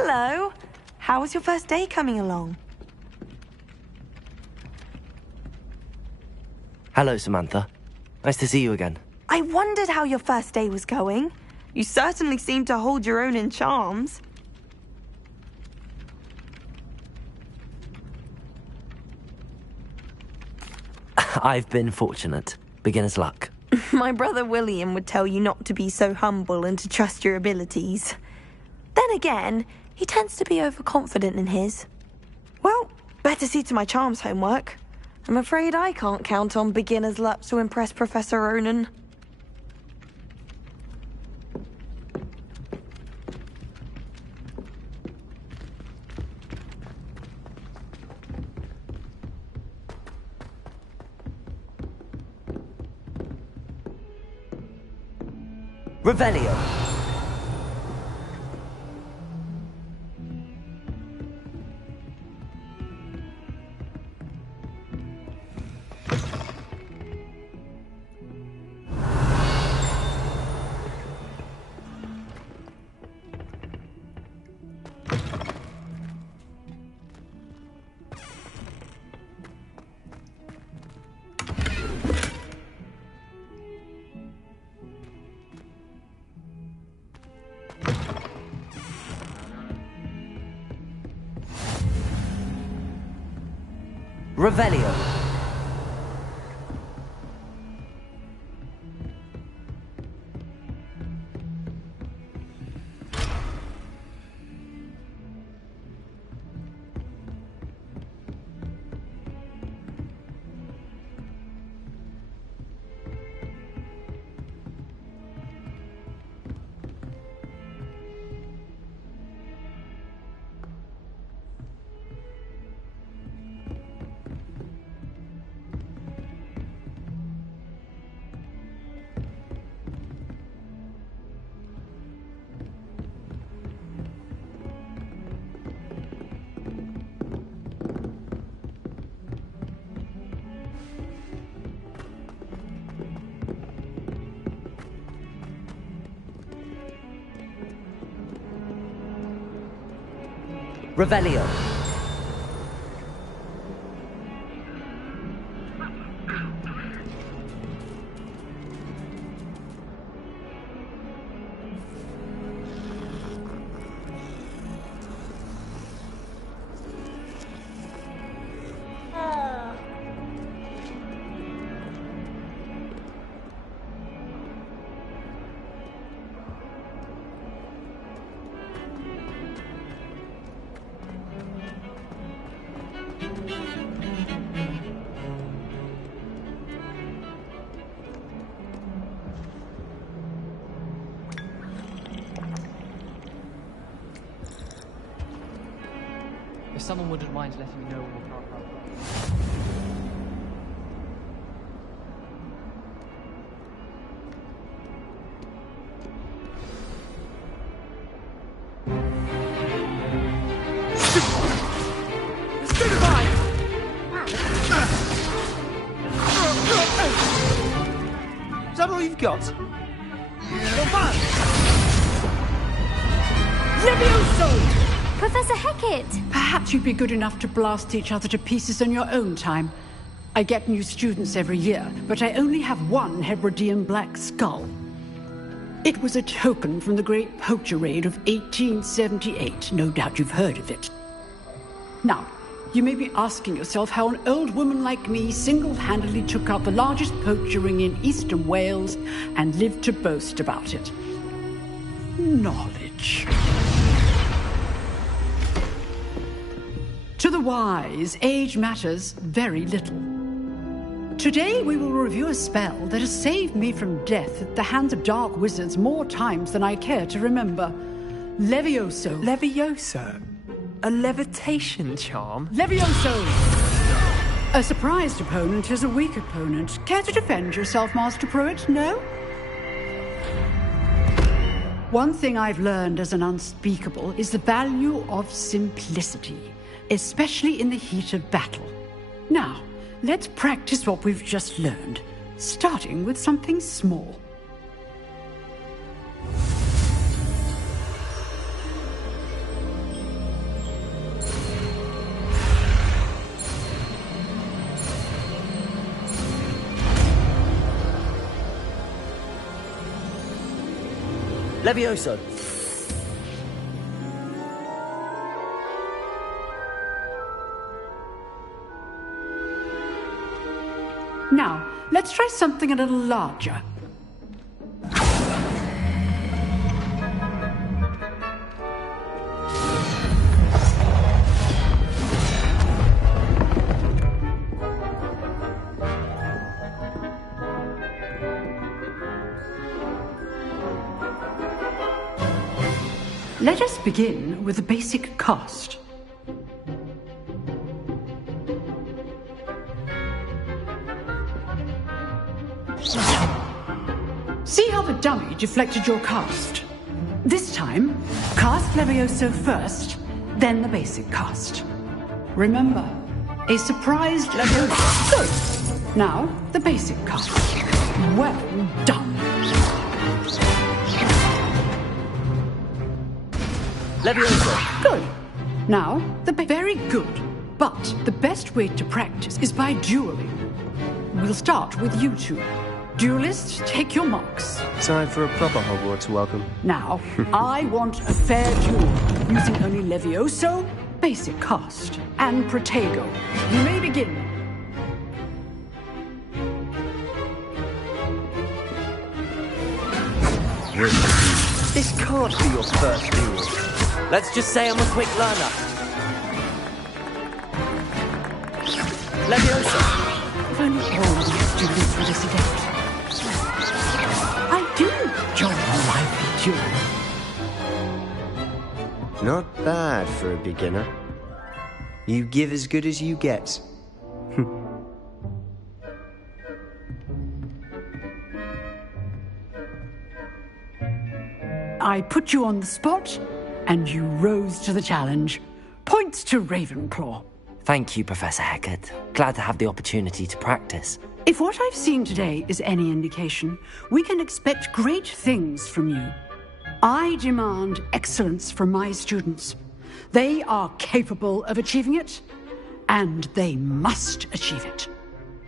Hello. How was your first day coming along? Hello, Samantha. Nice to see you again. I wondered how your first day was going. You certainly seem to hold your own in charms. I've been fortunate. Beginner's luck. My brother William would tell you not to be so humble and to trust your abilities. Then again, he tends to be overconfident in his. Well, better see to my charms homework. I'm afraid I can't count on beginner's luck to impress Professor Ronan. Revelio. Revelio. Revelio. If someone wouldn't mind letting me know what Is that all you've got? Levioso! Professor Hecat! Perhaps you'd be good enough to blast each other to pieces on your own time. I get new students every year, but I only have one Hebridean black skull. It was a token from the Great Poacher Raid of 1878. No doubt you've heard of it. Now, you may be asking yourself how an old woman like me single-handedly took out the largest poacher ring in eastern Wales and lived to boast about it. Knowledge. To the wise, age matters very little. Today we will review a spell that has saved me from death at the hands of dark wizards more times than I care to remember. Levioso. Levioso? A levitation charm? Levioso! A surprised opponent is a weak opponent. Care to defend yourself, Master Pruitt? No? One thing I've learned as an unspeakable is the value of simplicity, especially in the heat of battle. Now, let's practice what we've just learned, starting with something small. Levioso! Now, let's try something a little larger. Let us begin with the basic cast. See how the dummy deflected your cast? This time, cast Levioso first, then the basic cast. Remember, a surprised Levioso. Good. Now, the basic cast. Well done. Levioso! Good. Now, very good. But the best way to practice is by dueling. We'll start with you two. Duelists, take your marks. Time for a proper Hogwarts welcome. Now, I want a fair duel, using only Levioso, basic cast, and Protego. You may begin. This can't be your first duel. Let's just say I'm a quick learner. Leviosa! If only all the students were this adept. I do enjoy a lively duel. Not bad for a beginner. You give as good as you get. I put you on the spot, and you rose to the challenge. Points to Ravenclaw. Thank you, Professor Hecat. Glad to have the opportunity to practice. If what I've seen today is any indication, we can expect great things from you. I demand excellence from my students. They are capable of achieving it, and they must achieve it.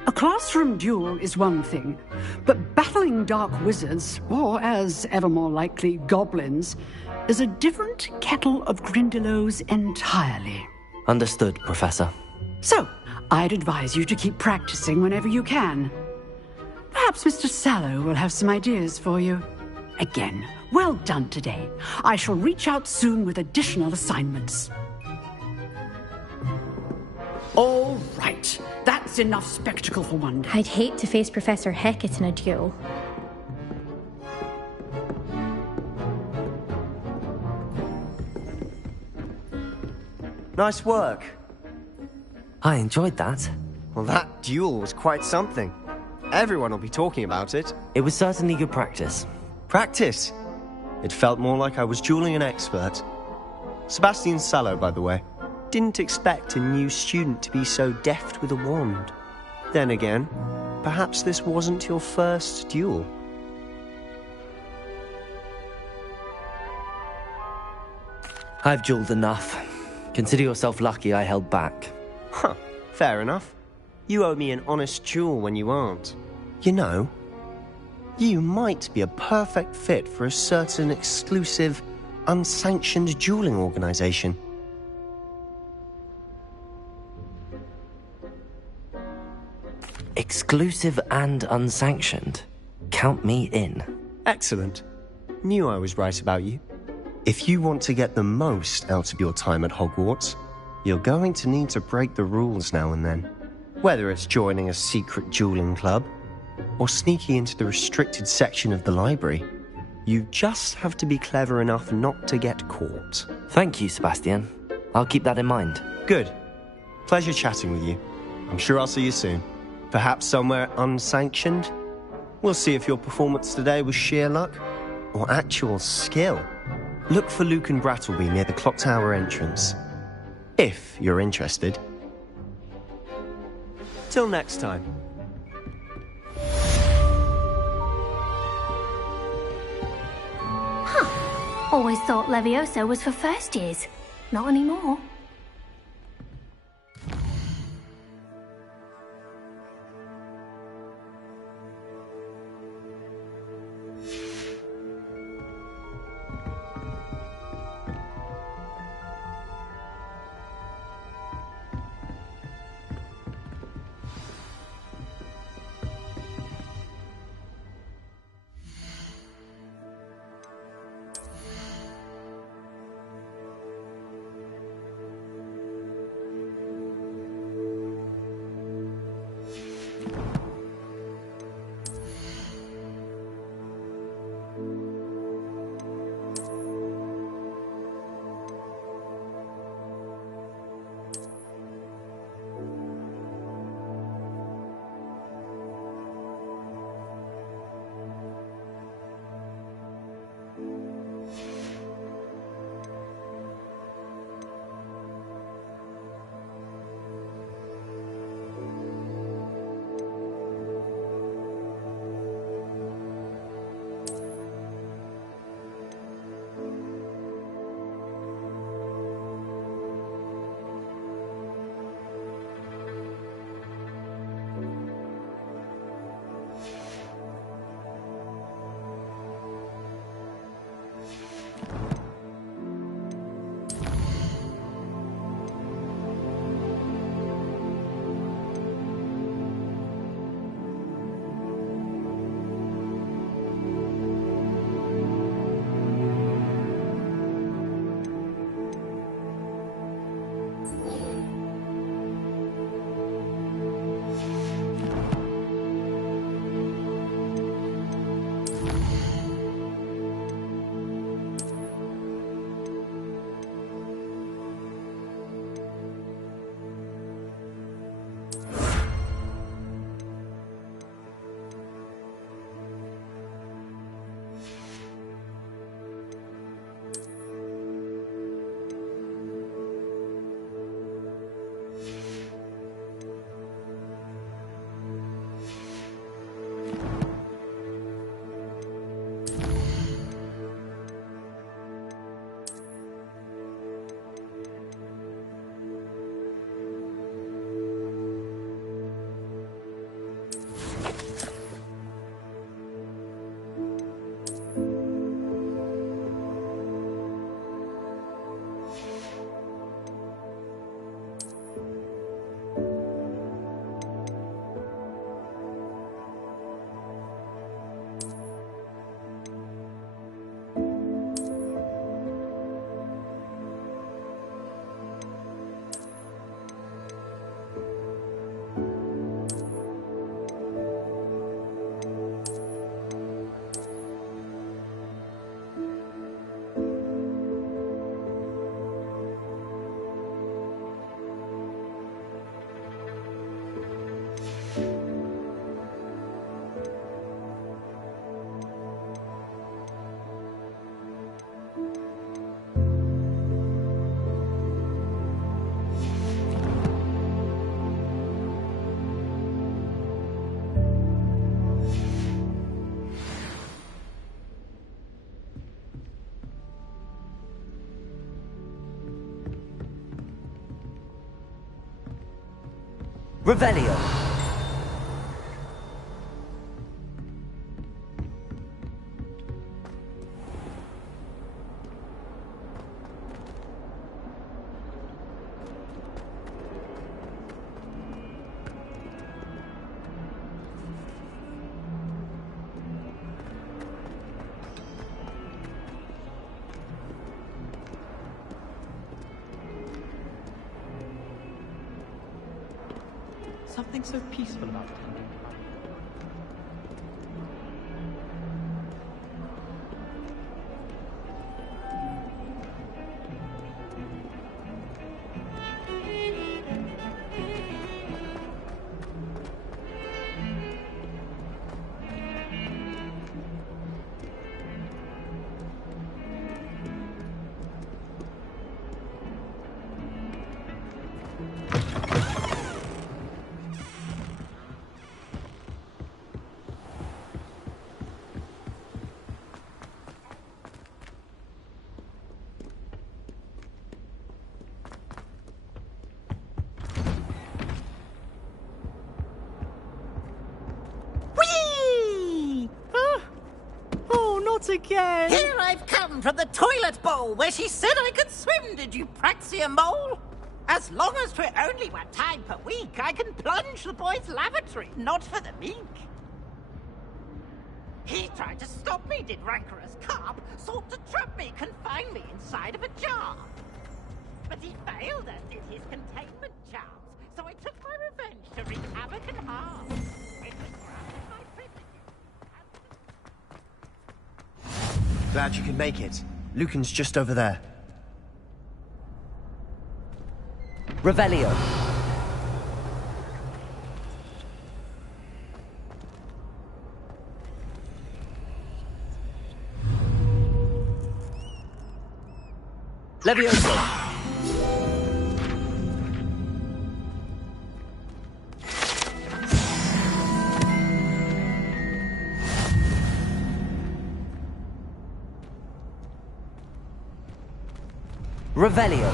A classroom duel is one thing, but battling dark wizards, or as ever more likely, goblins, is a different kettle of Grindylows entirely. Understood, Professor. So, I'd advise you to keep practicing whenever you can. Perhaps Mr. Sallow will have some ideas for you. Again, well done today. I shall reach out soon with additional assignments. All right, that's enough spectacle for one day. I'd hate to face Professor Hecat in a duel. Nice work. I enjoyed that. Well, that duel was quite something. Everyone will be talking about it. It was certainly good practice. Practice? It felt more like I was dueling an expert. Sebastian Sallow, by the way. Didn't expect a new student to be so deft with a wand. Then again, perhaps this wasn't your first duel. I've dueled enough. Consider yourself lucky I held back. Huh, fair enough. You owe me an honest duel when you aren't. You know, you might be a perfect fit for a certain exclusive, unsanctioned dueling organization. Exclusive and unsanctioned. Count me in. Excellent. Knew I was right about you. If you want to get the most out of your time at Hogwarts, you're going to need to break the rules now and then. Whether it's joining a secret dueling club, or sneaking into the restricted section of the library, you just have to be clever enough not to get caught. Thank you, Sebastian. I'll keep that in mind. Good. Pleasure chatting with you. I'm sure I'll see you soon. Perhaps somewhere unsanctioned? We'll see if your performance today was sheer luck or actual skill. Look for Luke and Brattleby near the clock tower entrance. If you're interested. Till next time. Always thought Levioso was for first years. Not anymore. Revelio. Something so peaceful about tending to life. Again! Here I've come from the toilet bowl where she said I could swim, did you praxia mole? As long as 'twere only 1 time per week, I can plunge the boy's lavatory, not for the meek. He tried to stop me, did rancorous carp, sought to trap me, confine me inside of a jar. But he failed as did his containment charms, so I took my revenge to wreak havoc and harm. It was granted my privileges. Glad you could make it. Lucan's just over there. Revelio. Levioso. Revelio.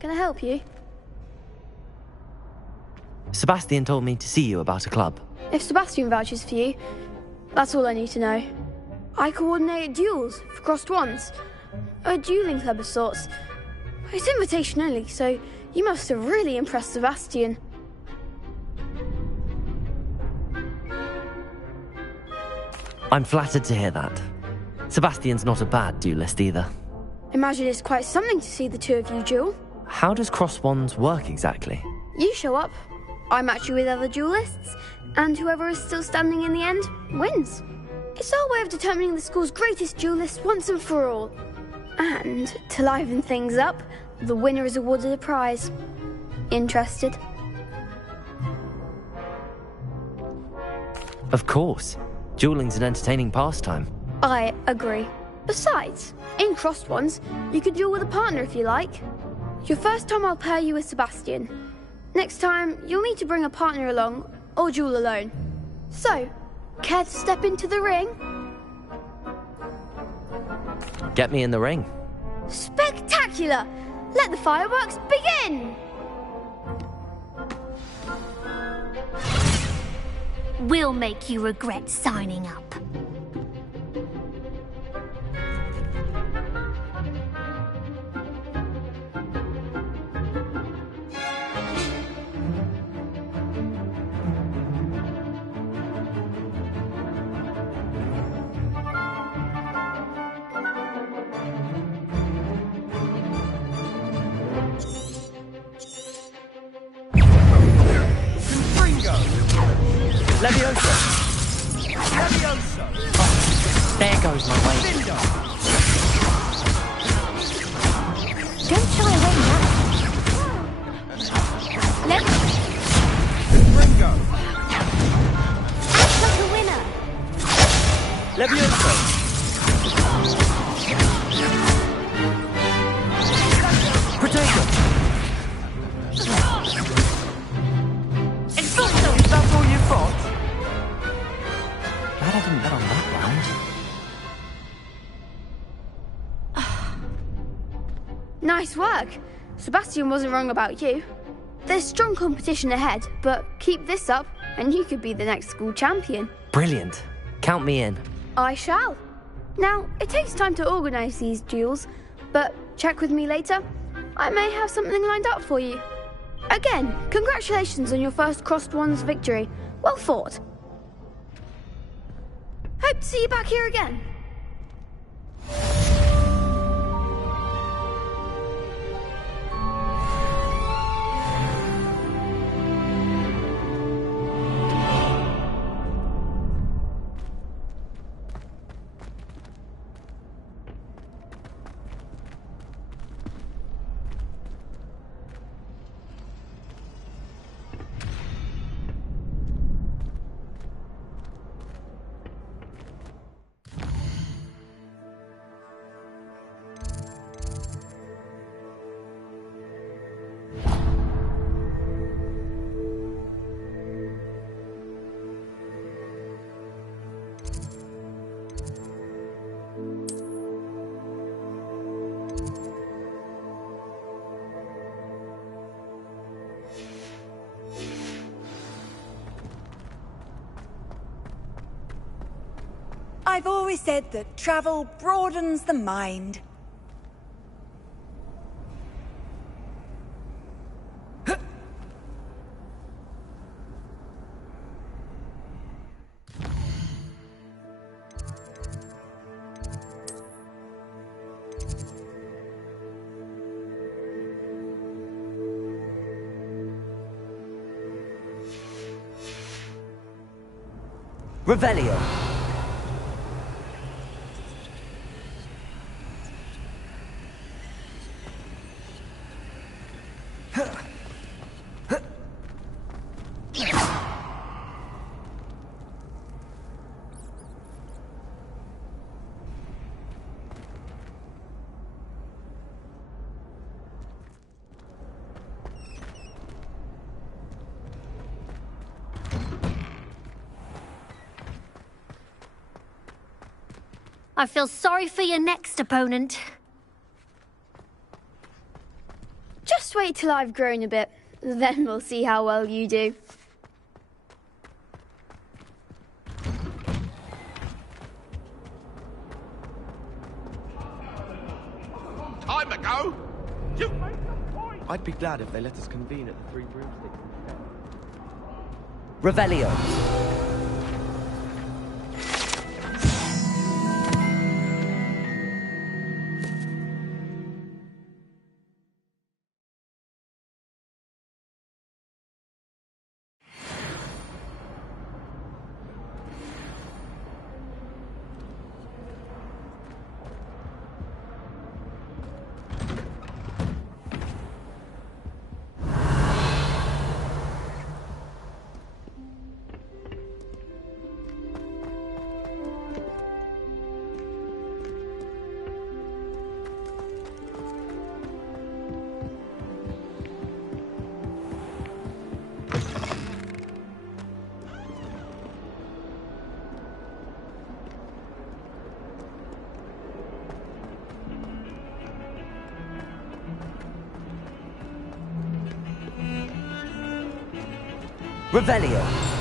Can I help you? Sebastian told me to see you about a club. If Sebastian vouches for you, that's all I need to know. I coordinate duels for crossed ones. A dueling club of sorts. It's invitation only, so you must have really impressed Sebastian. I'm flattered to hear that. Sebastian's not a bad duelist either. Imagine it's quite something to see the two of you duel. How does cross wands work exactly? You show up, I match you with other duelists, and whoever is still standing in the end wins. It's our way of determining the school's greatest duelist once and for all. And to liven things up, the winner is awarded a prize. Interested? Of course. Dueling's an entertaining pastime. I agree. Besides, in crossed ones, you could duel with a partner if you like. Your first time I'll pair you with Sebastian. Next time, you'll need to bring a partner along, or duel alone. So, care to step into the ring? Get me in the ring. Spectacular! Let the fireworks begin! We'll make you regret signing up. Levioso! Levioso! Oh, there goes my way. Don't shy away now. Nice work. Sebastian wasn't wrong about you. There's strong competition ahead, but keep this up and you could be the next school champion. Brilliant. Count me in. I shall. Now, it takes time to organise these duels, but check with me later. I may have something lined up for you. Again, congratulations on your first Crossed Wands victory. Well fought. Hope to see you back here again. I've always said that travel broadens the mind. Revelio. I feel sorry for your next opponent. Just wait till I've grown a bit, then we'll see how well you do. Time ago? You make a point. I'd be glad if they let us convene at the Three Broomsticks instead. Revelio. Revelio.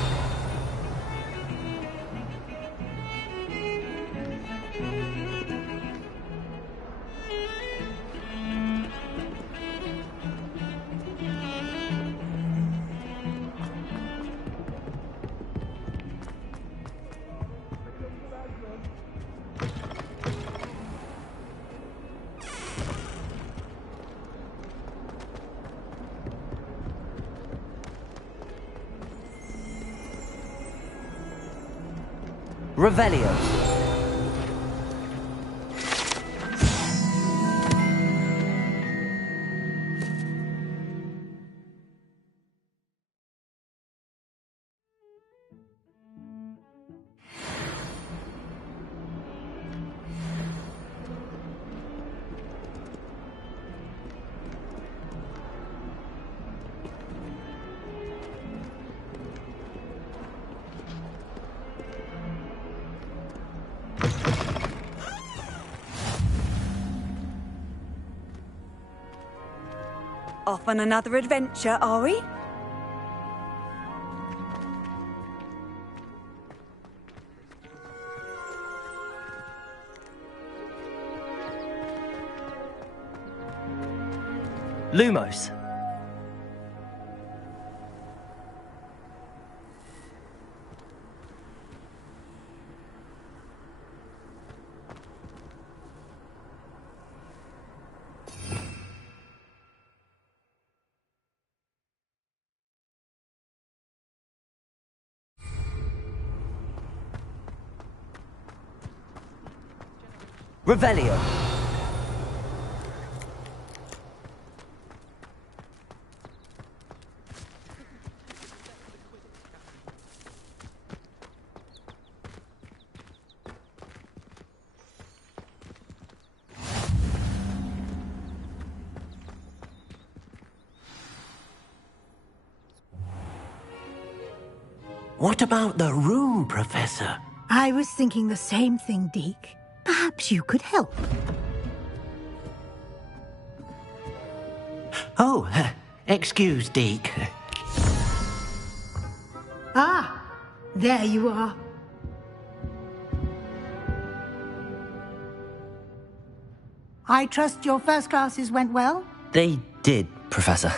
Revelio. Off on another adventure, are we? Lumos. Revelio. What about the room, Professor? I was thinking the same thing, Deke. Perhaps you could help. Oh, excuse, Deke. Ah, there you are. I trust your first classes went well? They did, Professor.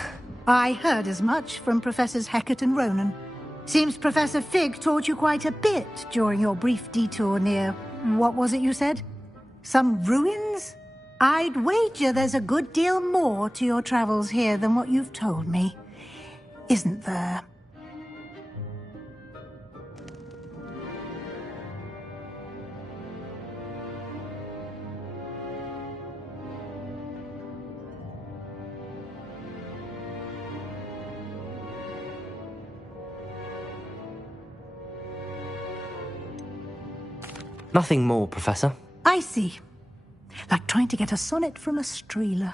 I heard as much from Professors Hecat and Ronan. Seems Professor Fig taught you quite a bit during your brief detour near... what was it you said? Some ruins? I'd wager there's a good deal more to your travels here than what you've told me. Isn't there? Nothing more, Professor. I see. Like trying to get a sonnet from a streeler.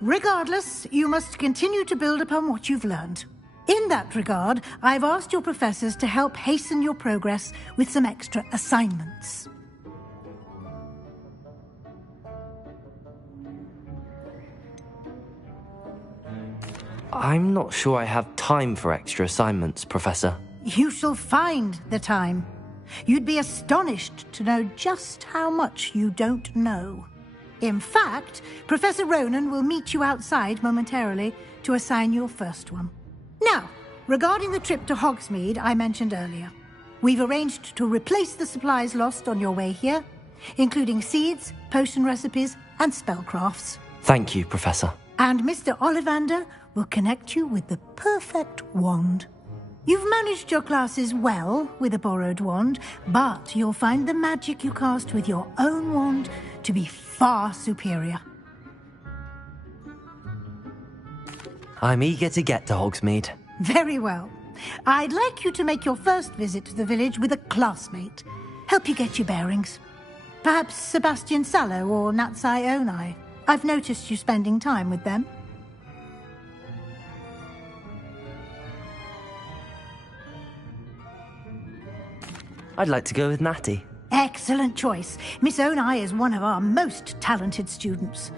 Regardless, you must continue to build upon what you've learned. In that regard, I've asked your professors to help hasten your progress with some extra assignments. I'm not sure I have time for extra assignments, Professor. You shall find the time. You'd be astonished to know just how much you don't know. In fact, Professor Ronan will meet you outside momentarily to assign your first one. Now, regarding the trip to Hogsmeade I mentioned earlier, we've arranged to replace the supplies lost on your way here, including seeds, potion recipes, and spellcrafts. Thank you, Professor. And Mr. Ollivander will connect you with the perfect wand. You've managed your classes well with a borrowed wand, but you'll find the magic you cast with your own wand to be far superior. I'm eager to get to Hogsmeade. Very well. I'd like you to make your first visit to the village with a classmate. Help you get your bearings. Perhaps Sebastian Sallow or Natsai Onai. I've noticed you spending time with them. I'd like to go with Natty. Excellent choice. Miss Onai is one of our most talented students.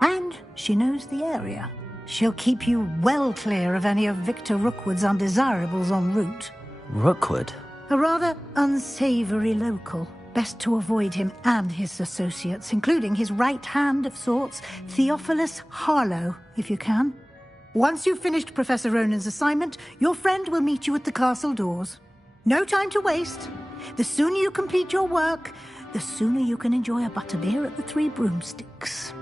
And she knows the area. She'll keep you well clear of any of Victor Rookwood's undesirables en route. Rookwood? A rather unsavory local. Best to avoid him and his associates, including his right hand of sorts, Theophilus Harlow, if you can. Once you've finished Professor Ronan's assignment, your friend will meet you at the castle doors. No time to waste. The sooner you complete your work, the sooner you can enjoy a butterbeer at the Three Broomsticks.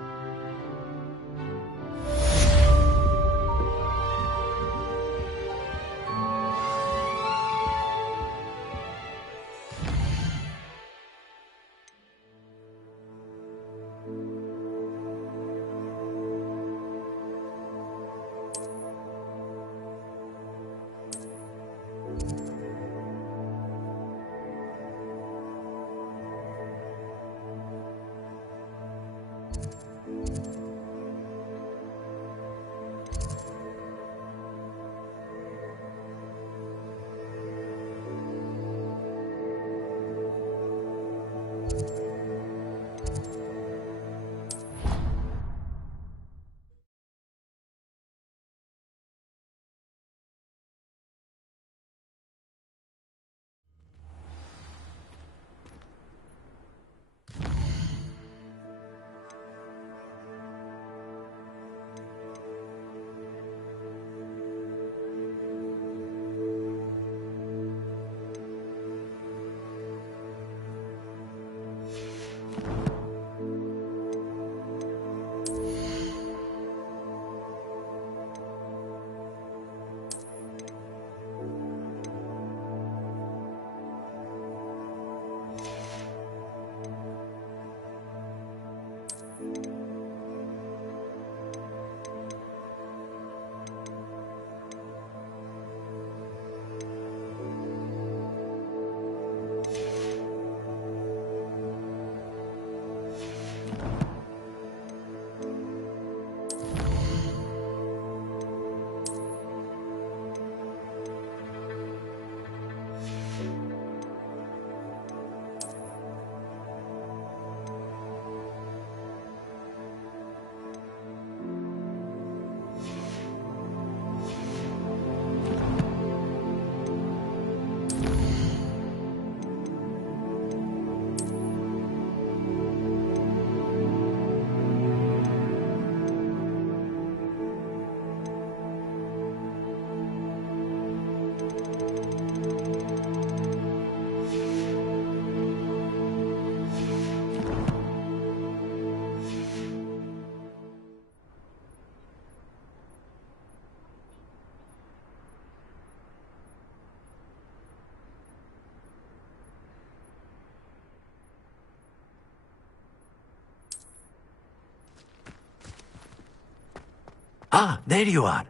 Ah, there you are.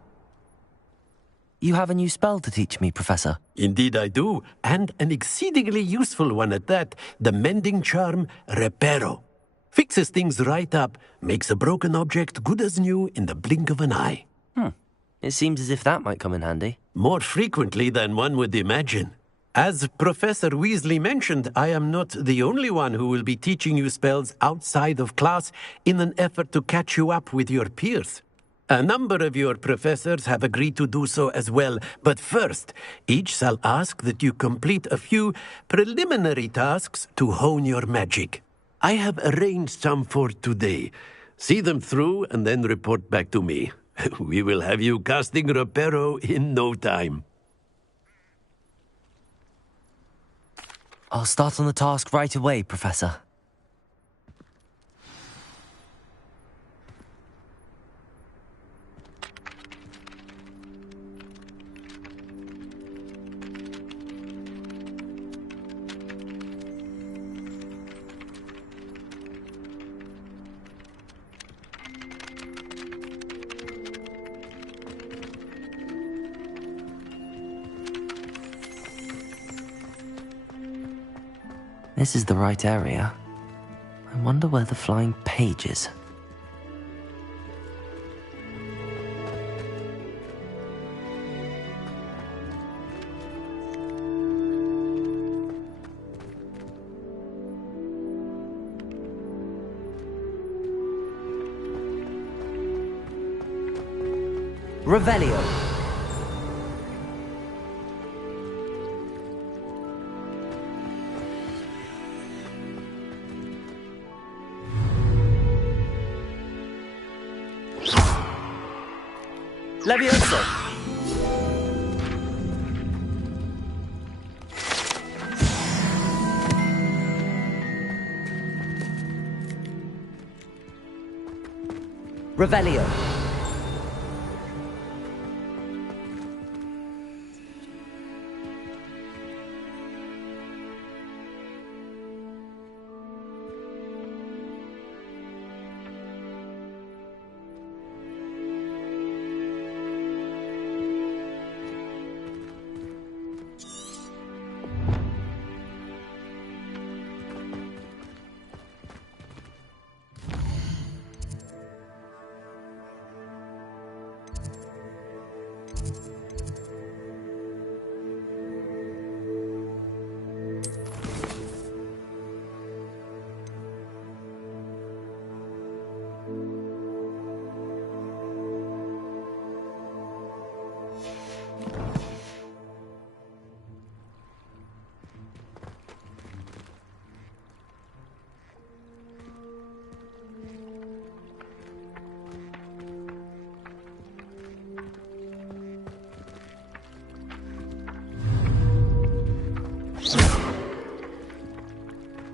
You have a new spell to teach me, Professor. Indeed I do, and an exceedingly useful one at that. The mending charm, Reparo. Fixes things right up, makes a broken object good as new in the blink of an eye. It seems as if that might come in handy. More frequently than one would imagine. As Professor Weasley mentioned, I am not the only one who will be teaching you spells outside of class in an effort to catch you up with your peers. A number of your professors have agreed to do so as well, but first, each shall ask that you complete a few preliminary tasks to hone your magic. I have arranged some for today. See them through and then report back to me. We will have you casting Reparo in no time. I'll start on the task right away, Professor. This is the right area. I wonder where the flying page is. Revelio. Levioso. Revelio.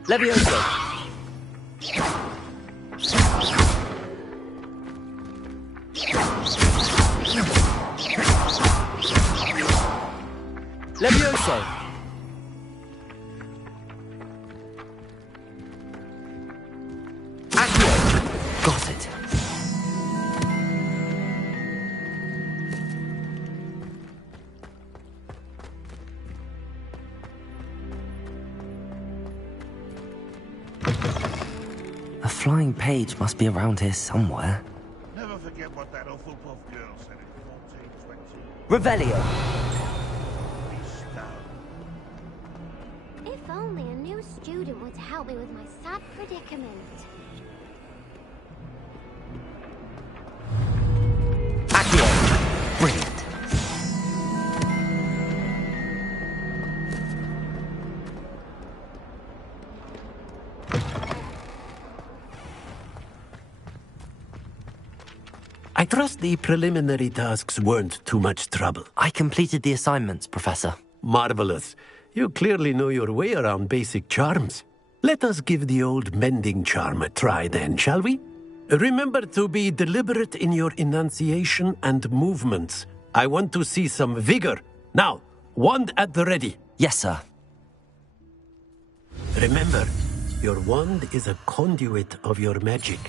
Levioso. Levioso. Accio. flying page must be around here somewhere. Never forget what that Hufflepuff girl said in 1420. Revelio! If only a new student would help me with my sad predicament. Accio! Brilliant. I trust the preliminary tasks weren't too much trouble. I completed the assignments, Professor. Marvelous. You clearly know your way around basic charms. Let us give the old mending charm a try then, shall we? Remember to be deliberate in your enunciation and movements. I want to see some vigor. Now, wand at the ready. Yes, sir. Remember, your wand is a conduit of your magic.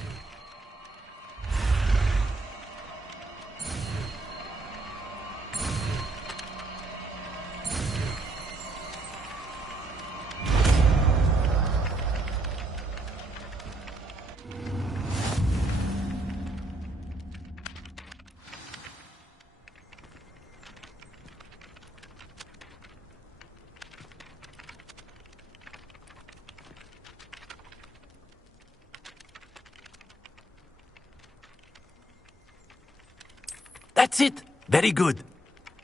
That's it. Very good.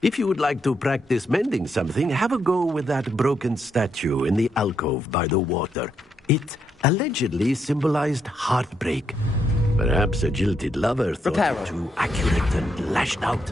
If you would like to practice mending something, have a go with that broken statue in the alcove by the water. It allegedly symbolized heartbreak. Perhaps a jilted lover thought it too accurate and lashed out.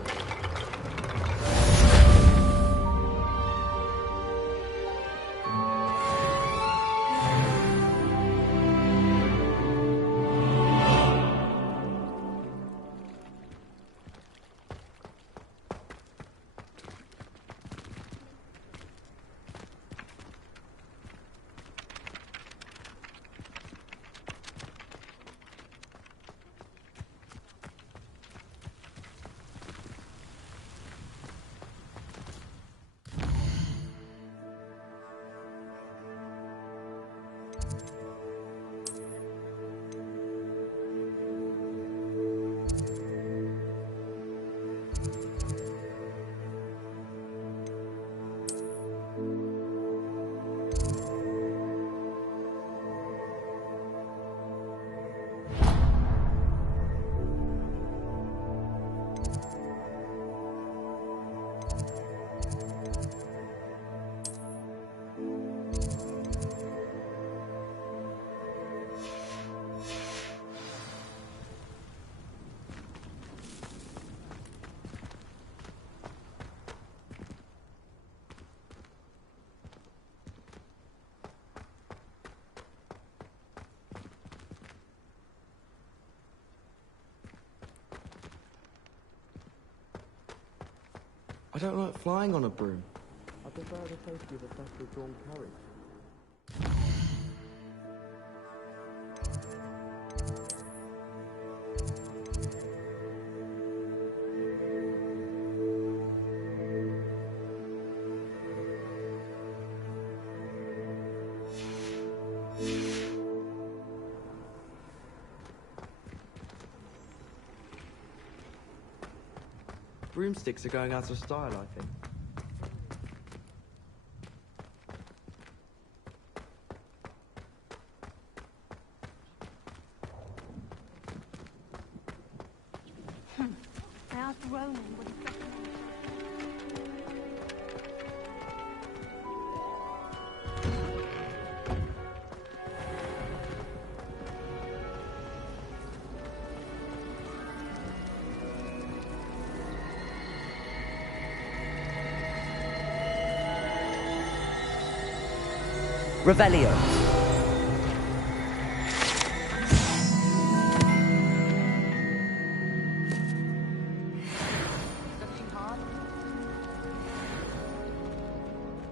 I don't like flying on a broom. I prefer the safety of a specially drawn carriage. Broomsticks are going out of style, I think. I asked Ronan what he thought. Revelio.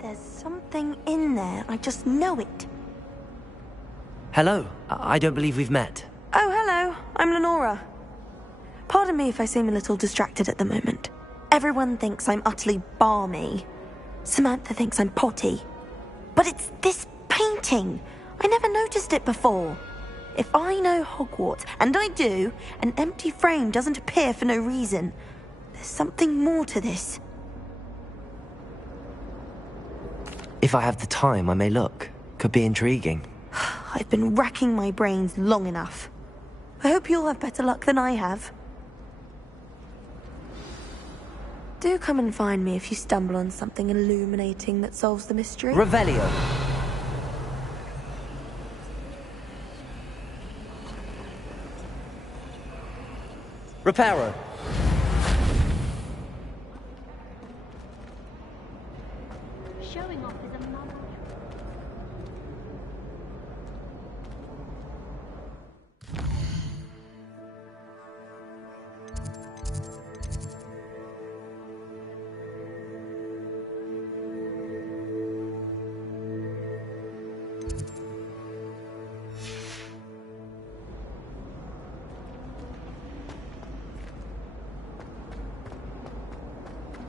There's something in there. I just know it. Hello. I don't believe we've met. Oh, hello. I'm Lenora. Pardon me if I seem a little distracted at the moment. Everyone thinks I'm utterly balmy. Samantha thinks I'm potty. But it's this painting. I never noticed it before. If I know Hogwarts, and I do, an empty frame doesn't appear for no reason. There's something more to this. If I have the time, I may look. Could be intriguing. I've been racking my brains long enough. I hope you'll have better luck than I have. Do come and find me if you stumble on something illuminating that solves the mystery. Revelio. Reparo. Showing off is a mum.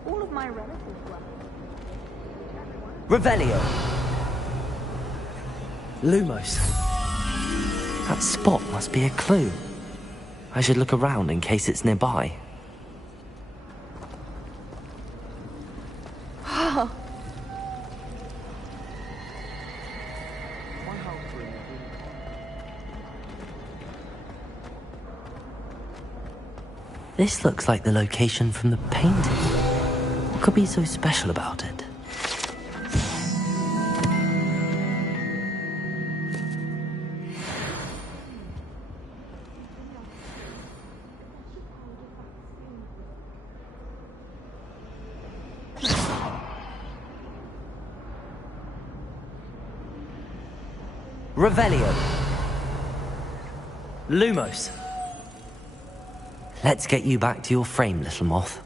All of my relatives were. Revelio. Lumos. That spot must be a clue. I should look around in case it's nearby. This looks like the location from the painting. What could be so special about it? Revelio. Lumos. Let's get you back to your frame, little moth.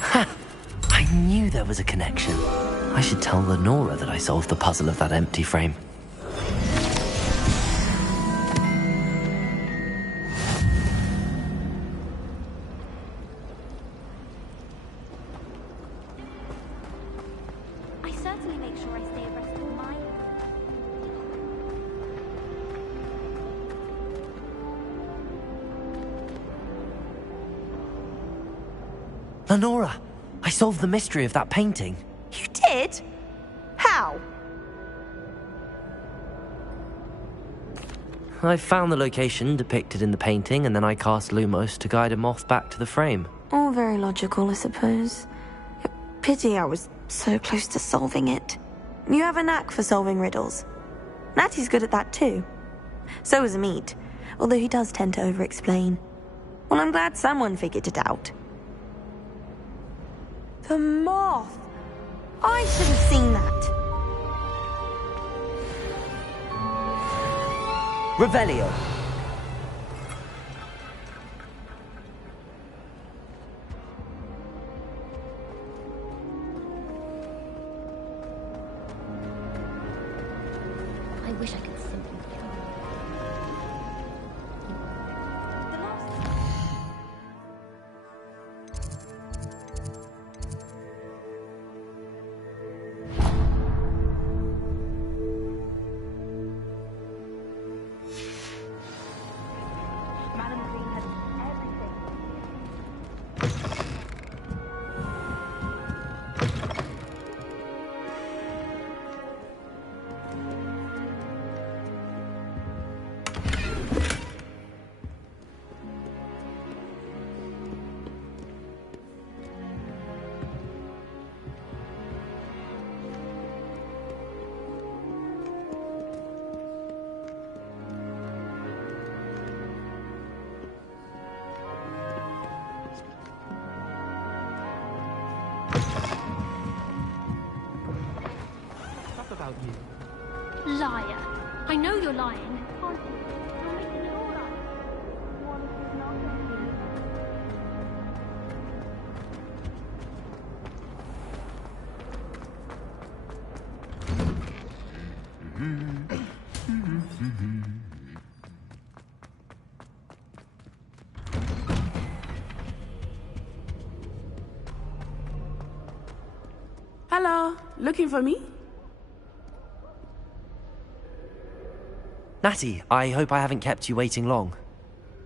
Ha! I knew there was a connection. I should tell Lenora that I solved the puzzle of that empty frame. I certainly make sure I stay abreast of my... Lenora, I solved the mystery of that painting. You did? How? I found the location depicted in the painting, and then I cast Lumos to guide a moth back to the frame. All very logical, I suppose. Pity I was so close to solving it. You have a knack for solving riddles. Natty's good at that too. So is Amit, although he does tend to over-explain. Well, I'm glad someone figured it out. The moth! I should have seen that. Revelio. I wish I could simply kill her. Madam Green has everything. Stuff about you. Liar. I know you're lying. Aren't you? You're making it all up. Hello, looking for me? Natty, I hope I haven't kept you waiting long.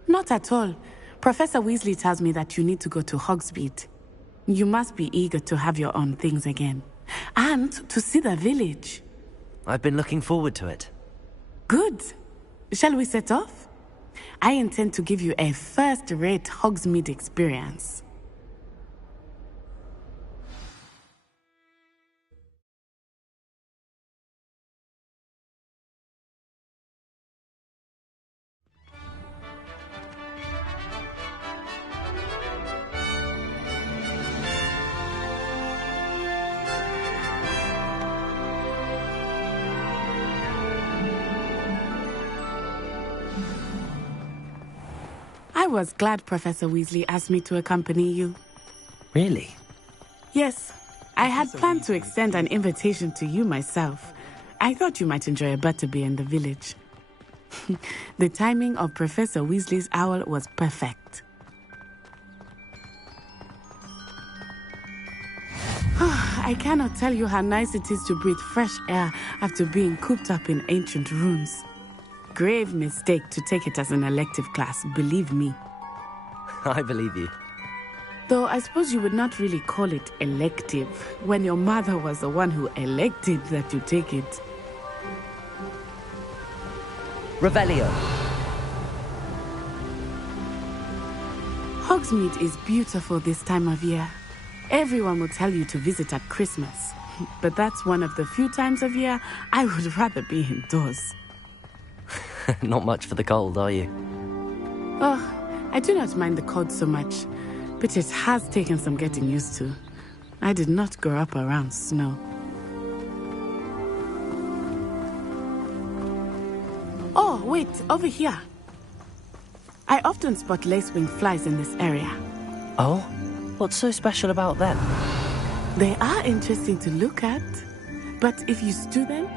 Not at all. Professor Weasley tells me that you need to go to Hogsmeade. You must be eager to have your own things again. And to see the village. I've been looking forward to it. Good. Shall we set off? I intend to give you a first-rate Hogsmeade experience. I was glad Professor Weasley asked me to accompany you. Really? Yes, I had planned to extend an invitation to you myself. I thought you might enjoy a butterbeer in the village. The timing of Professor Weasley's owl was perfect. I cannot tell you how nice it is to breathe fresh air after being cooped up in ancient rooms. Grave mistake to take it as an elective class, believe me. I believe you. Though I suppose you would not really call it elective when your mother was the one who elected that you take it. Revelio. Hogsmeade is beautiful this time of year. Everyone will tell you to visit at Christmas. But that's one of the few times of year I would rather be indoors. Not much for the cold, are you? Oh, I do not mind the cold so much, but it has taken some getting used to. I did not grow up around snow. Oh, wait, over here. I often spot lacewing flies in this area. Oh? What's so special about them? They are interesting to look at, but if you stew them,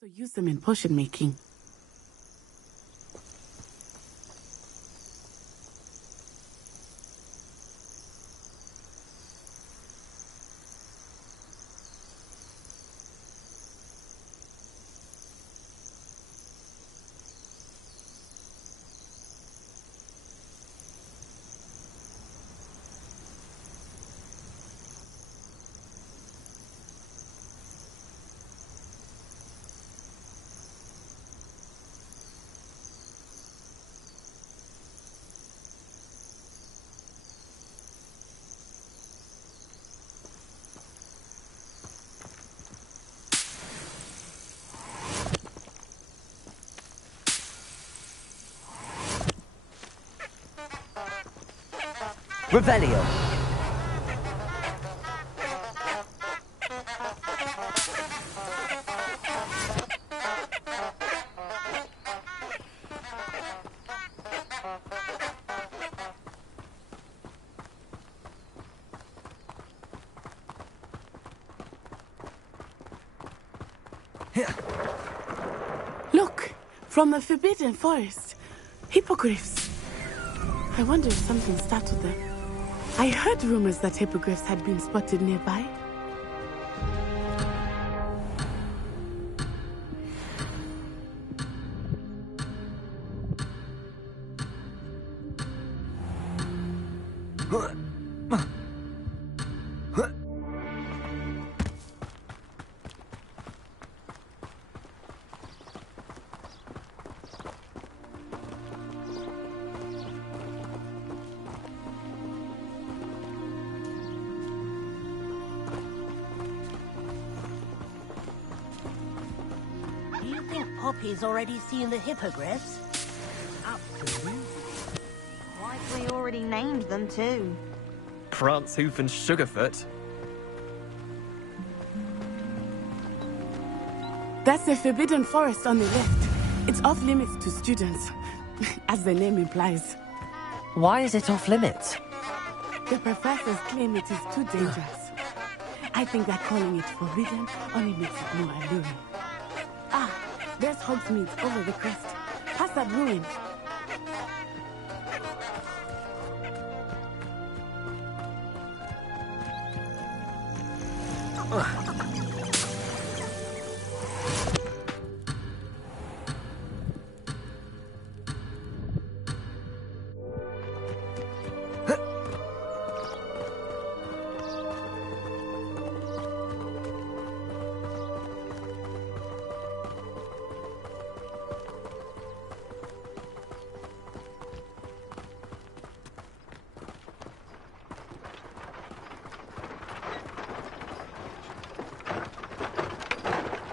also use them in potion making. Revelio. Look, from the Forbidden Forest. Hippogriffs. I wonder if something startled them. I heard rumors that hippogriffs had been spotted nearby. Poppy's already seen the hippogriffs? Absolutely. Likely already named them too. Prance, Hoof and Sugarfoot. That's the Forbidden Forest on the left. It's off limits to students, as the name implies. Why is it off limits? The professors claim it is too dangerous. I think that calling it forbidden only makes it more alluring. Ah, there's Hogsmeade over the crest. Past that ruin.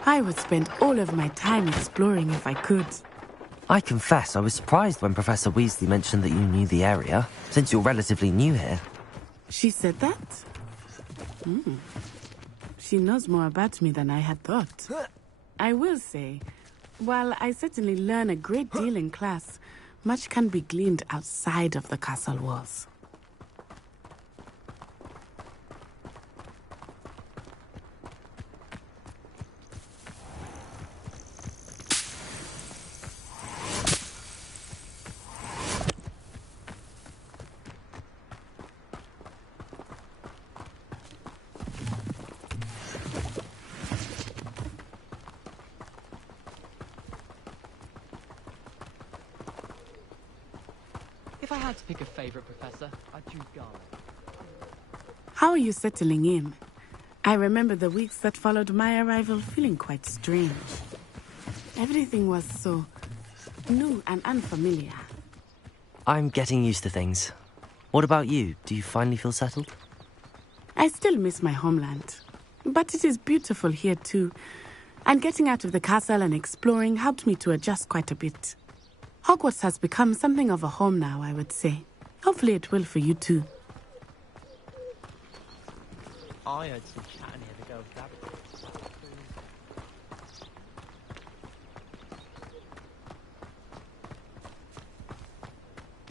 I would spend all of my time exploring if I could. I confess I was surprised when Professor Weasley mentioned that you knew the area, since you're relatively new here. She said that? She knows more about me than I had thought. I will say, while I certainly learn a great deal in class, much can be gleaned outside of the castle walls. If I had to pick a favorite professor, I'd choose Garlic. How are you settling in? I remember the weeks that followed my arrival feeling quite strange. Everything was so new and unfamiliar. I'm getting used to things. What about you? Do you finally feel settled? I still miss my homeland, but it is beautiful here too. And getting out of the castle and exploring helped me to adjust quite a bit. Hogwarts has become something of a home now, I would say. Hopefully it will for you too. I heard some chatting here to go with that.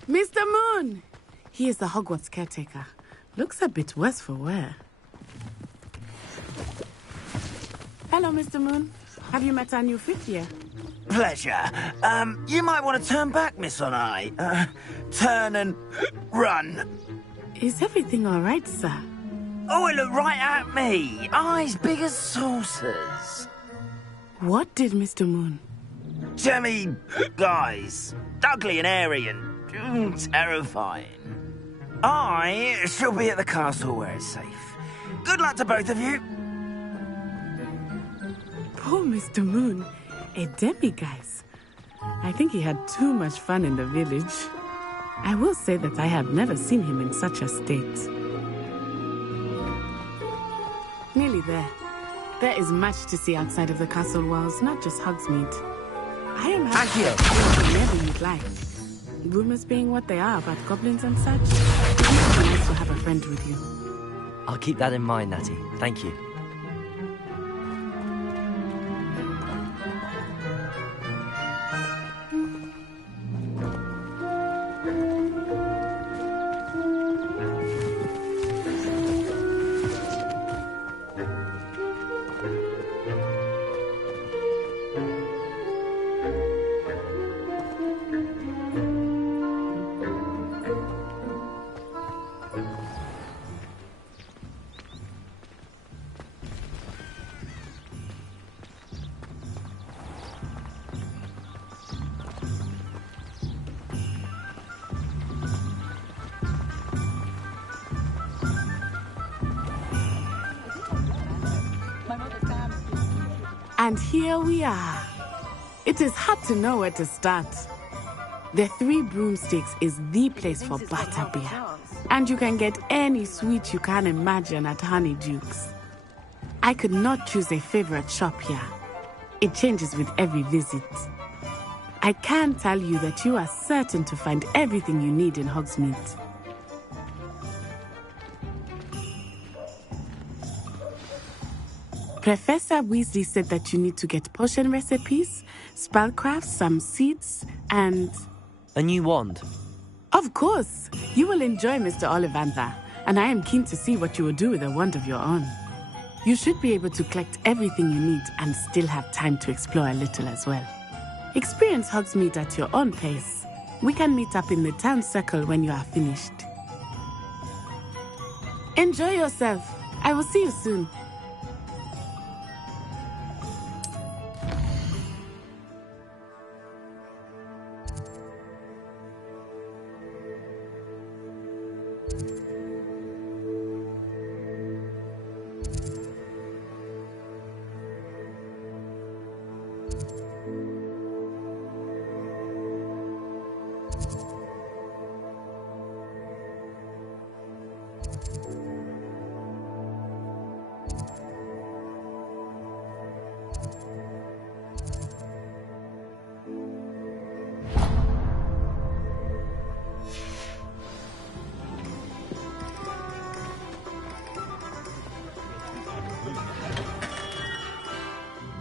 Mr. Moon! He is the Hogwarts caretaker. Looks a bit worse for wear. Hello, Mr. Moon. Have you met our new fifth year? Pleasure. You might want to turn back, Miss Onai. Turn and run. Is everything all right, sir? Oh, it looked right at me. Eyes big as saucers. What did Mr. Moon? Jemmy guys. Ugly and airy and terrifying. I shall be at the castle where it's safe. Good luck to both of you. Poor Mr. Moon. A demiguise. I think he had too much fun in the village. I will say that I have never seen him in such a state. Nearly there. There is much to see outside of the castle walls, not just Hogsmeade. I am happy to see whenever you'd like. Rumors being what they are about goblins and such, it would be nice to have a friend with you. I'll keep that in mind, Natty. Thank you. And here we are. It is hard to know where to start. The Three Broomsticks is the place for butterbeer. And you can get any sweet you can imagine at Honeyduke's. I could not choose a favorite shop here. It changes with every visit. I can tell you that you are certain to find everything you need in Hogsmeade. Professor Weasley said that you need to get potion recipes, spellcrafts, some seeds, and... a new wand. Of course! You will enjoy Mr. Ollivander, and I am keen to see what you will do with a wand of your own. You should be able to collect everything you need and still have time to explore a little as well. Experience Hogsmeade at your own pace. We can meet up in the town circle when you are finished. Enjoy yourself. I will see you soon.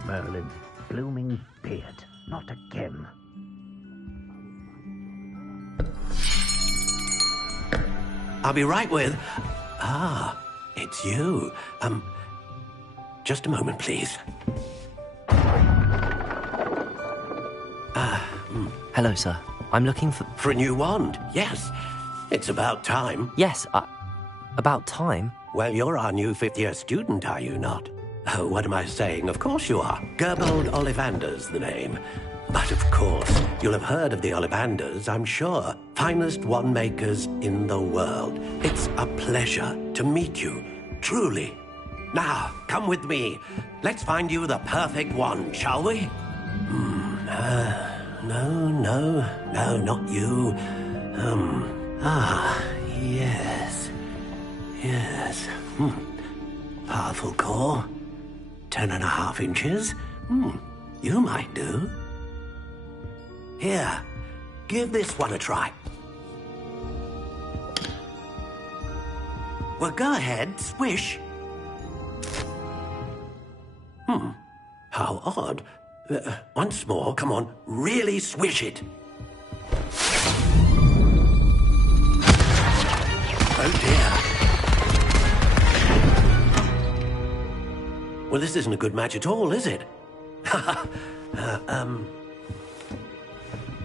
Merlin, blooming beard, not again. I'll be right with... Ah, it's you. Just a moment, please. Hello, sir. I'm looking for... For a new wand, yes. It's about time. Yes, about time? Well, you're our new fifth-year student, are you not? Oh, what am I saying? Of course you are. Gerbold Ollivander's the name. But of course, you'll have heard of the Ollivanders, I'm sure. Finest wand makers in the world. It's a pleasure to meet you, truly. Now, come with me. Let's find you the perfect wand, shall we? No, not you. Yes. Powerful core. 10.5 inches. You might do. Here, give this one a try. Well, go ahead, swish. How odd. Once more, come on, really swish it. Oh dear. Well, this isn't a good match at all, is it?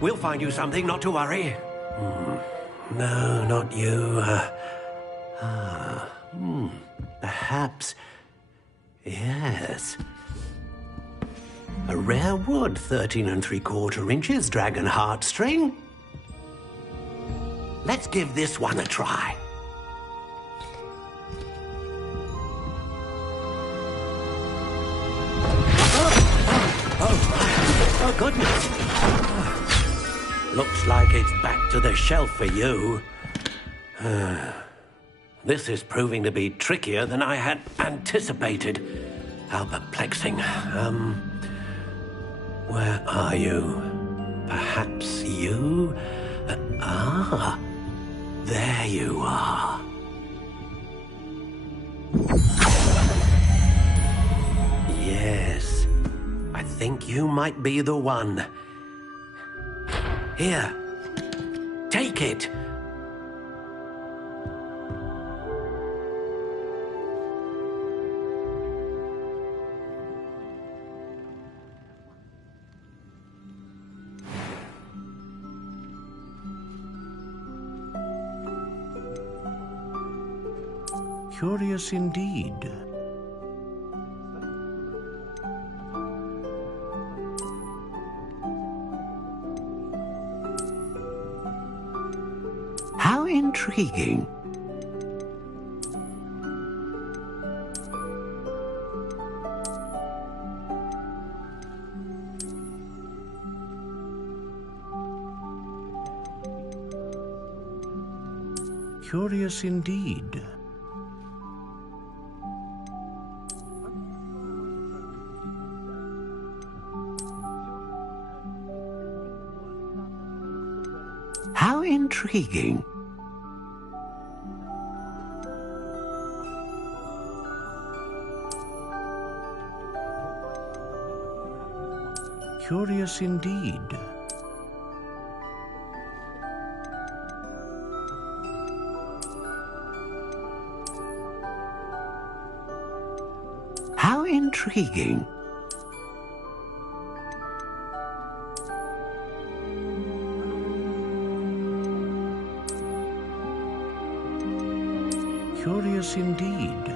We'll find you something, not to worry. No, not you. Perhaps. Yes. A rare wood, 13 3/4 inches, dragon heartstring. Let's give this one a try. Oh, goodness. Looks like it's back to the shelf for you. This is proving to be trickier than I had anticipated. How perplexing. Where are you? Perhaps you? There you are. Yes, I think you might be the one. Here, take it. Curious indeed. How intriguing. Curious indeed. How intriguing. Curious indeed. How intriguing. Curious indeed.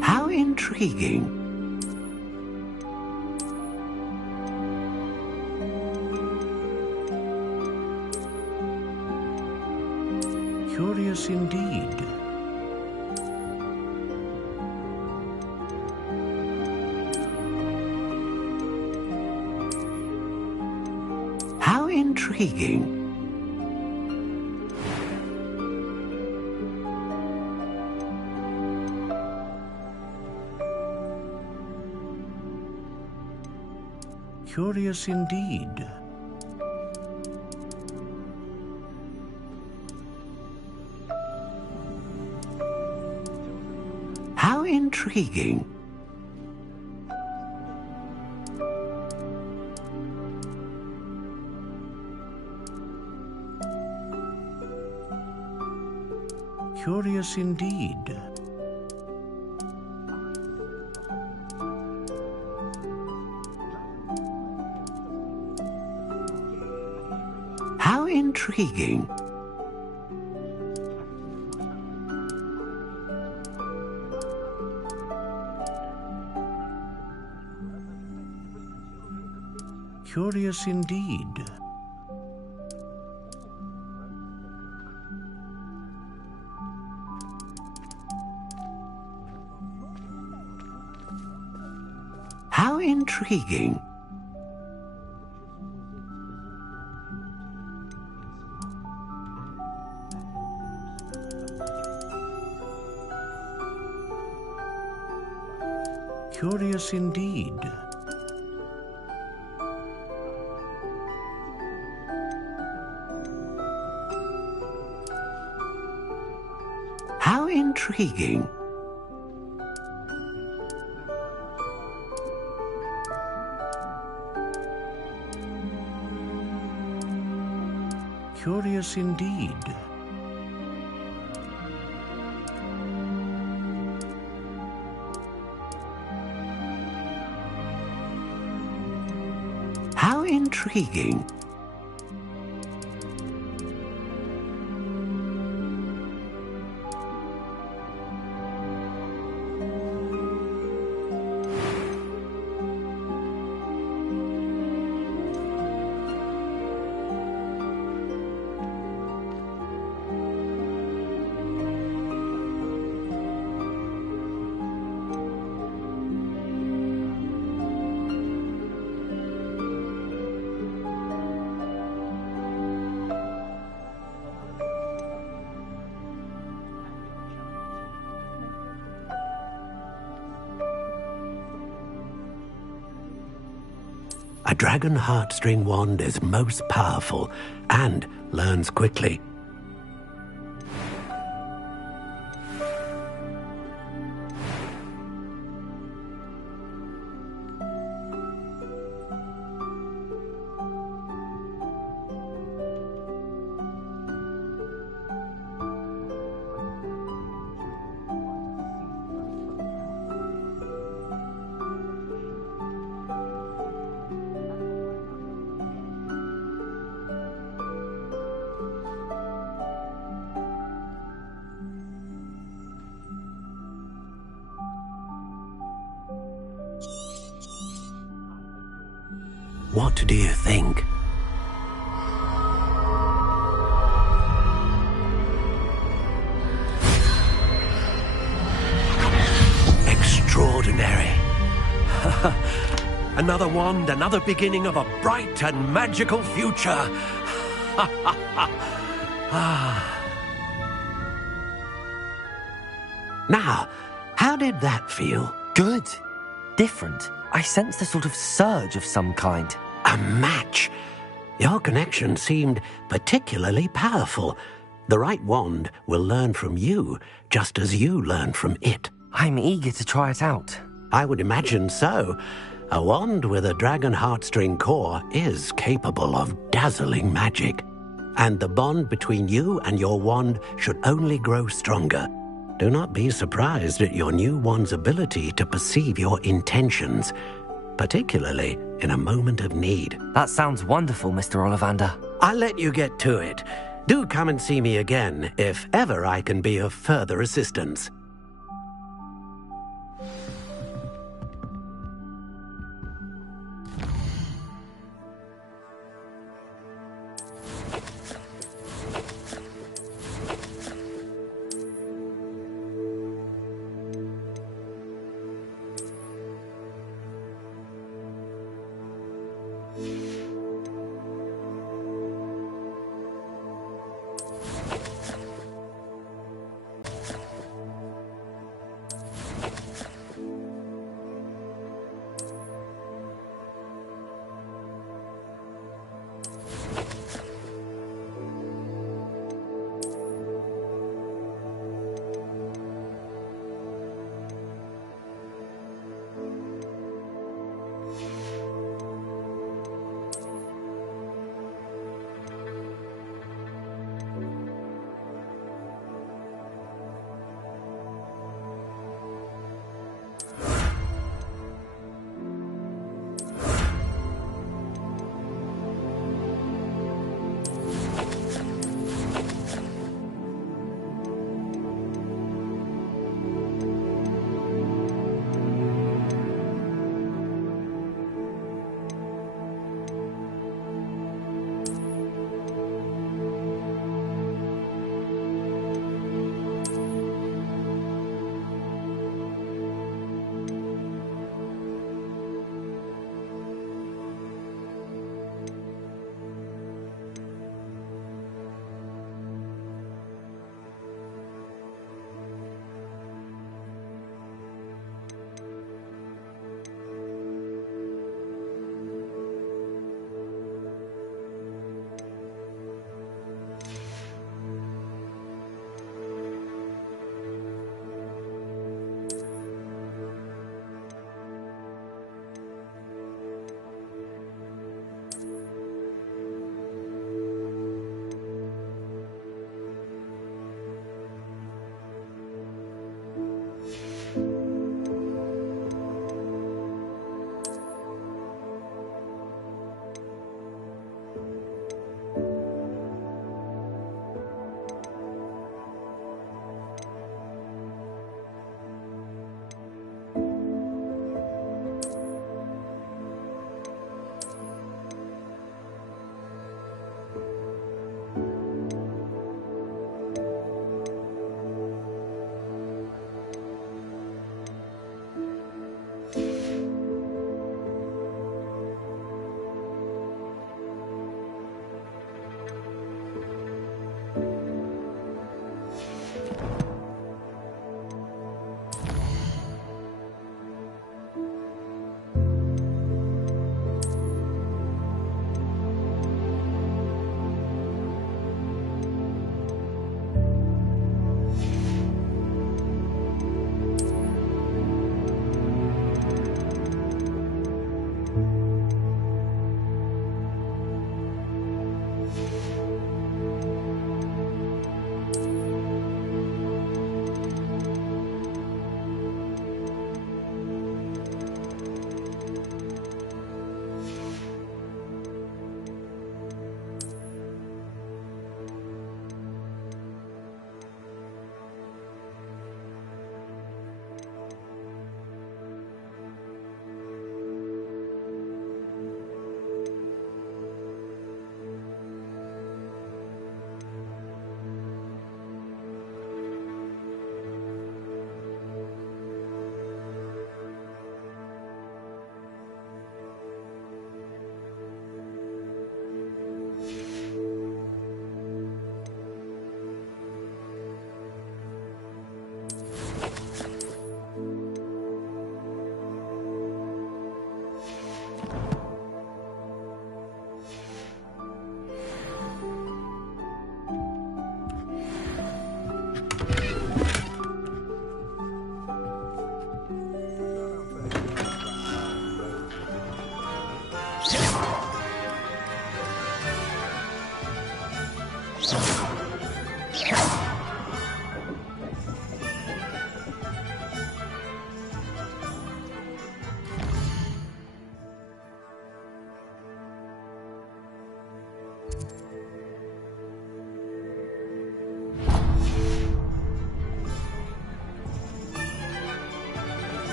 How intriguing. Curious indeed. How intriguing. Curious indeed. How intriguing. Curious indeed. How intriguing. Curious indeed. How intriguing. Curious indeed. How intriguing. Curious indeed. How intriguing. A dragon heartstring wand is most powerful and learns quickly. What do you think? Extraordinary. Another wand, another beginning of a bright and magical future. Now, how did that feel? Good. Different. I sensed a sort of surge of some kind. A match. Your connection seemed particularly powerful. The right wand will learn from you, just as you learn from it. I'm eager to try it out. I would imagine so. A wand with a dragon heartstring core is capable of dazzling magic. And the bond between you and your wand should only grow stronger. Do not be surprised at your new wand's ability to perceive your intentions, particularly in a moment of need. That sounds wonderful, Mr. Ollivander. I'll let you get to it. Do come and see me again if ever I can be of further assistance.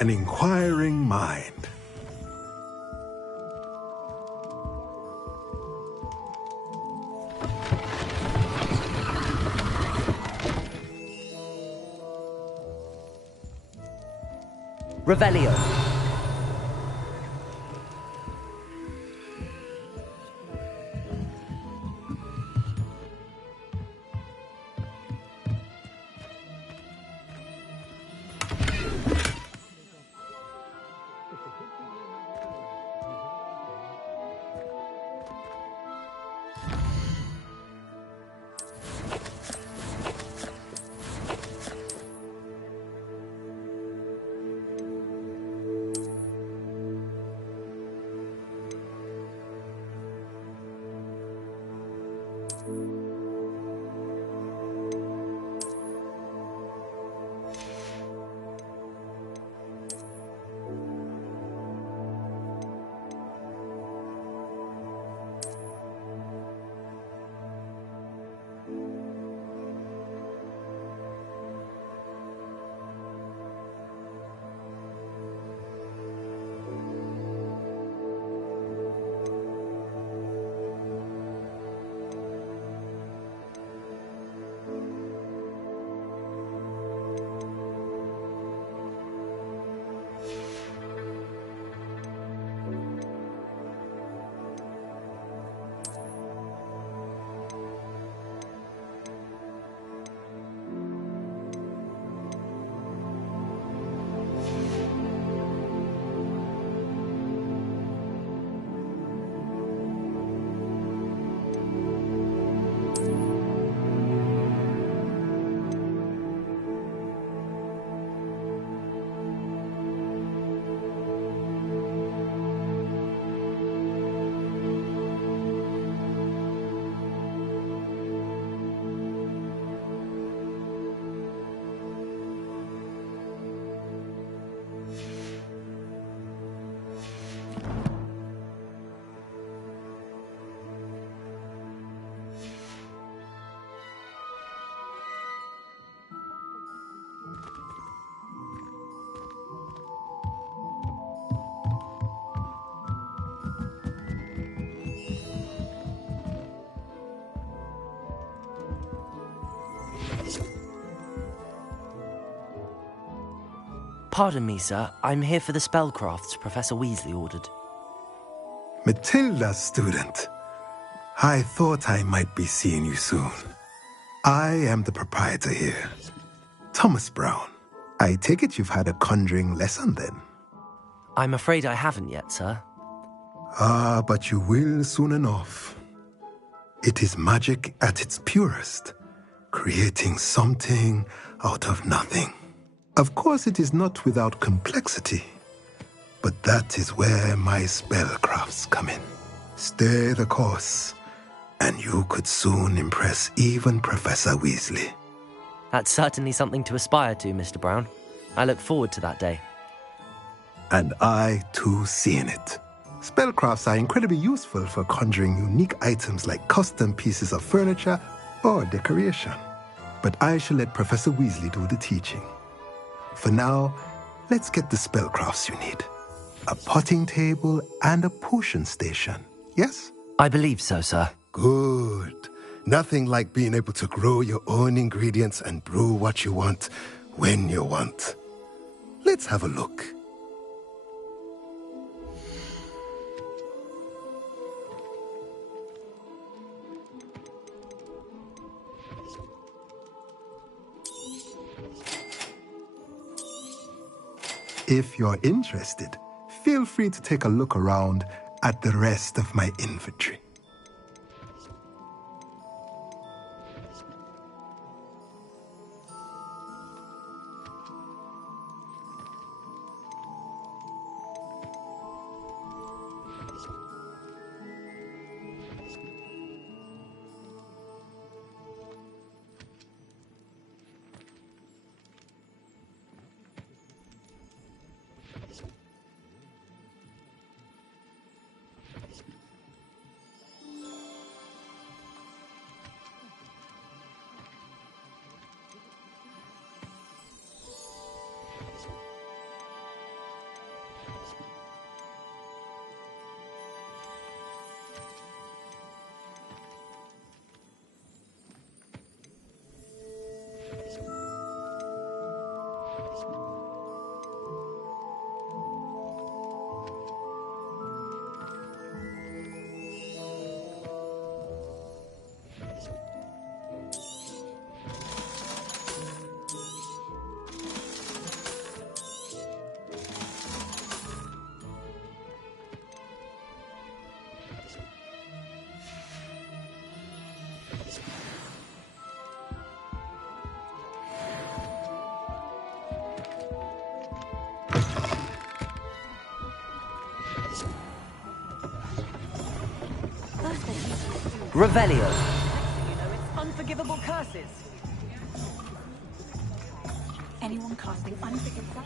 An inquiring mind. Revelio. Pardon me, sir. I'm here for the spellcrafts Professor Weasley ordered. Matilda, student. I thought I might be seeing you soon. I am the proprietor here, Thomas Brown. I take it you've had a conjuring lesson then? I'm afraid I haven't yet, sir. Ah, but you will soon enough. It is magic at its purest, creating something out of nothing. Of course, it is not without complexity, but that is where my spellcrafts come in. Stay the course, and you could soon impress even Professor Weasley. That's certainly something to aspire to, Mr. Brown. I look forward to that day. And I, too, see in it. Spellcrafts are incredibly useful for conjuring unique items like custom pieces of furniture or decoration. But I shall let Professor Weasley do the teaching. For now, let's get the spellcrafts you need. A potting table and a potion station, yes? I believe so, sir. Good. Nothing like being able to grow your own ingredients and brew what you want, when you want. Let's have a look. If you're interested, feel free to take a look around at the rest of my inventory. Revelio. Unforgivable curses. Anyone casting unforgivable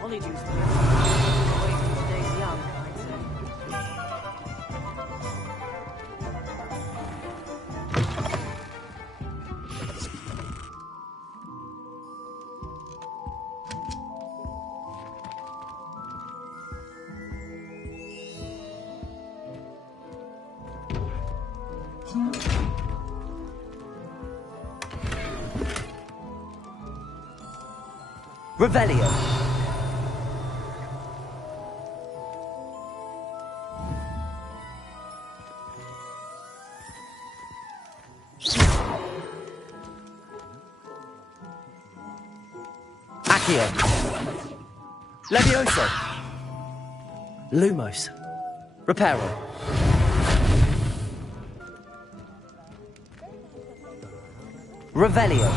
Polyjuice. Stays young, I'd say. Revelio. Accio. Levioso. Lumos. Reparo. Revelio.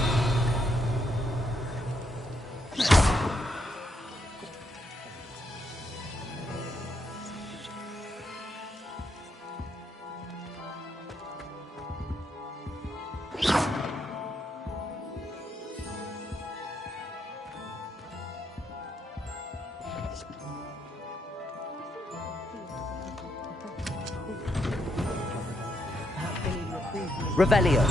Revelio.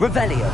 Revelio.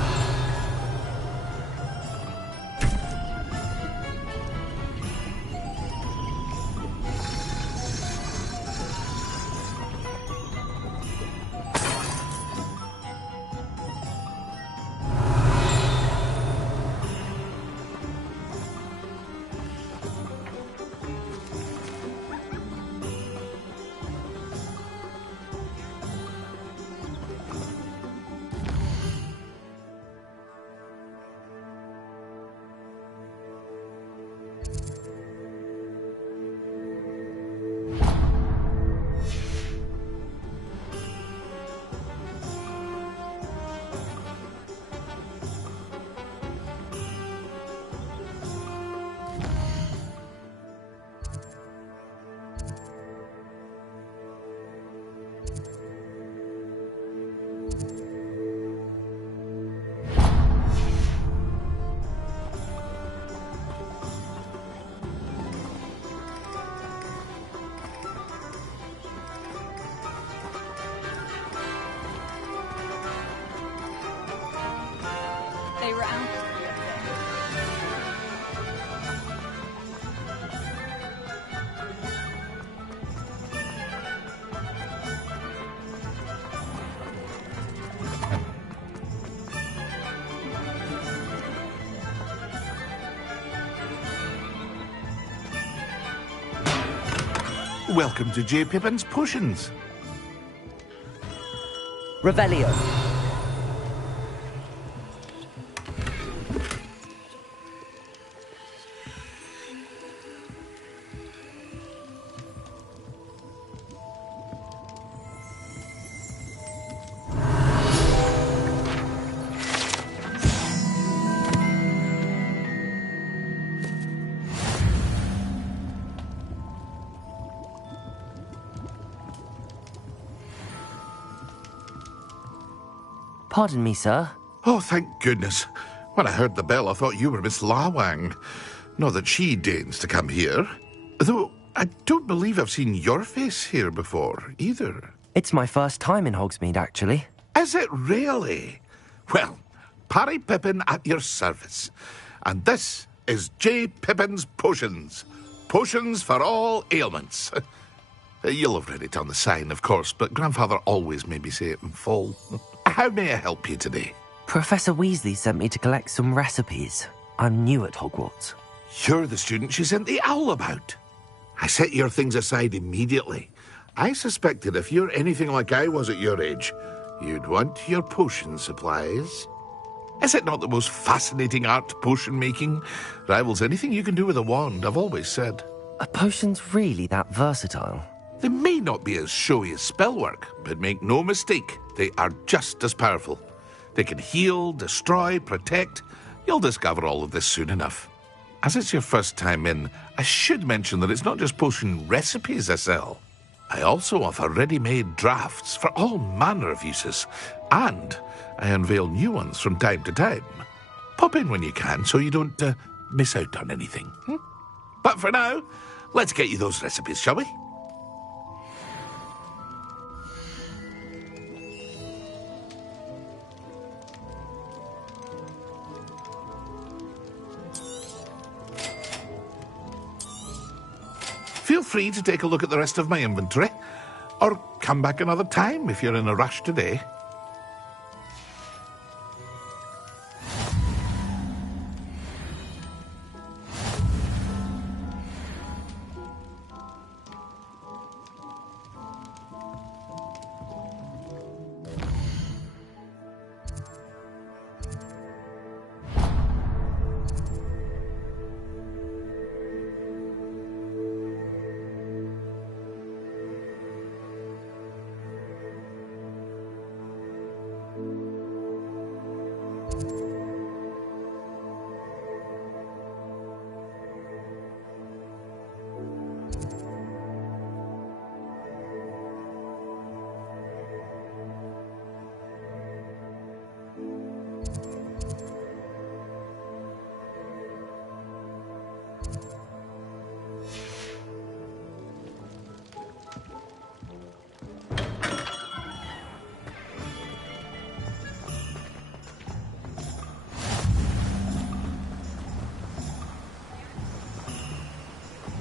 They were out. Welcome to J. Pippin's Potions. Revelio. Pardon me, sir. Oh, thank goodness. When I heard the bell, I thought you were Miss Lawang. Not that she deigns to come here. Though, I don't believe I've seen your face here before, either. It's my first time in Hogsmeade, actually. Is it really? Well, Parry Pippin at your service. And this is J. Pippin's Potions. Potions for all ailments. You'll have read it on the sign, of course, but Grandfather always made me say it in full. How may I help you today? Professor Weasley sent me to collect some recipes. I'm new at Hogwarts. You're the student she sent the owl about. I set your things aside immediately. I suspected if you're anything like I was at your age, you'd want your potion supplies. Is it not the most fascinating art, potion making? Rivals anything you can do with a wand, I've always said. Are potions really that versatile? They may not be as showy as spellwork, but make no mistake, they are just as powerful. They can heal, destroy, protect. You'll discover all of this soon enough. As it's your first time in, I should mention that it's not just potion recipes I sell. I also offer ready-made drafts for all manner of uses, and I unveil new ones from time to time. Pop in when you can so you don't miss out on anything. But for now, let's get you those recipes, shall we? Feel free to take a look at the rest of my inventory, or come back another time if you're in a rush today.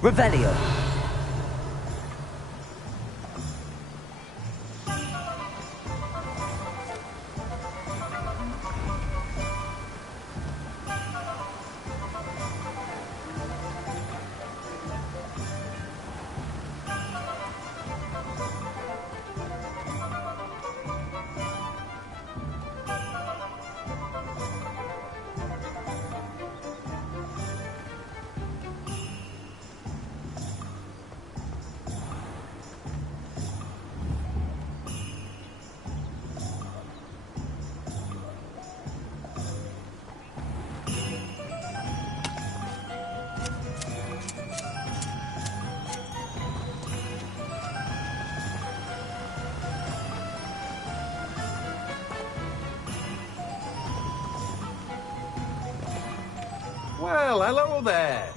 Revelio. Well, hello there.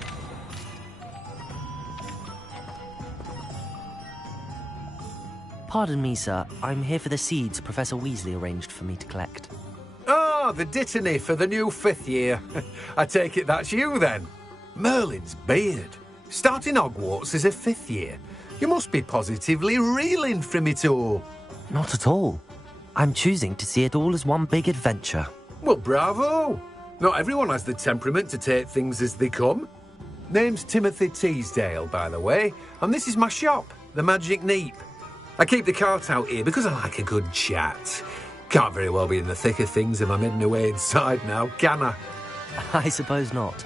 Pardon me, sir. I'm here for the seeds Professor Weasley arranged for me to collect. Oh, the dittany for the new 5th year. I take it that's you, then. Merlin's beard. Starting Hogwarts as a 5th year. You must be positively reeling from it all. Not at all. I'm choosing to see it all as one big adventure. Well, bravo. Not everyone has the temperament to take things as they come. Name's Timothy Teasdale, by the way, and this is my shop, the Magic Neep. I keep the cart out here because I like a good chat. Can't very well be in the thick of things if I'm hidden away inside now, can I? I suppose not.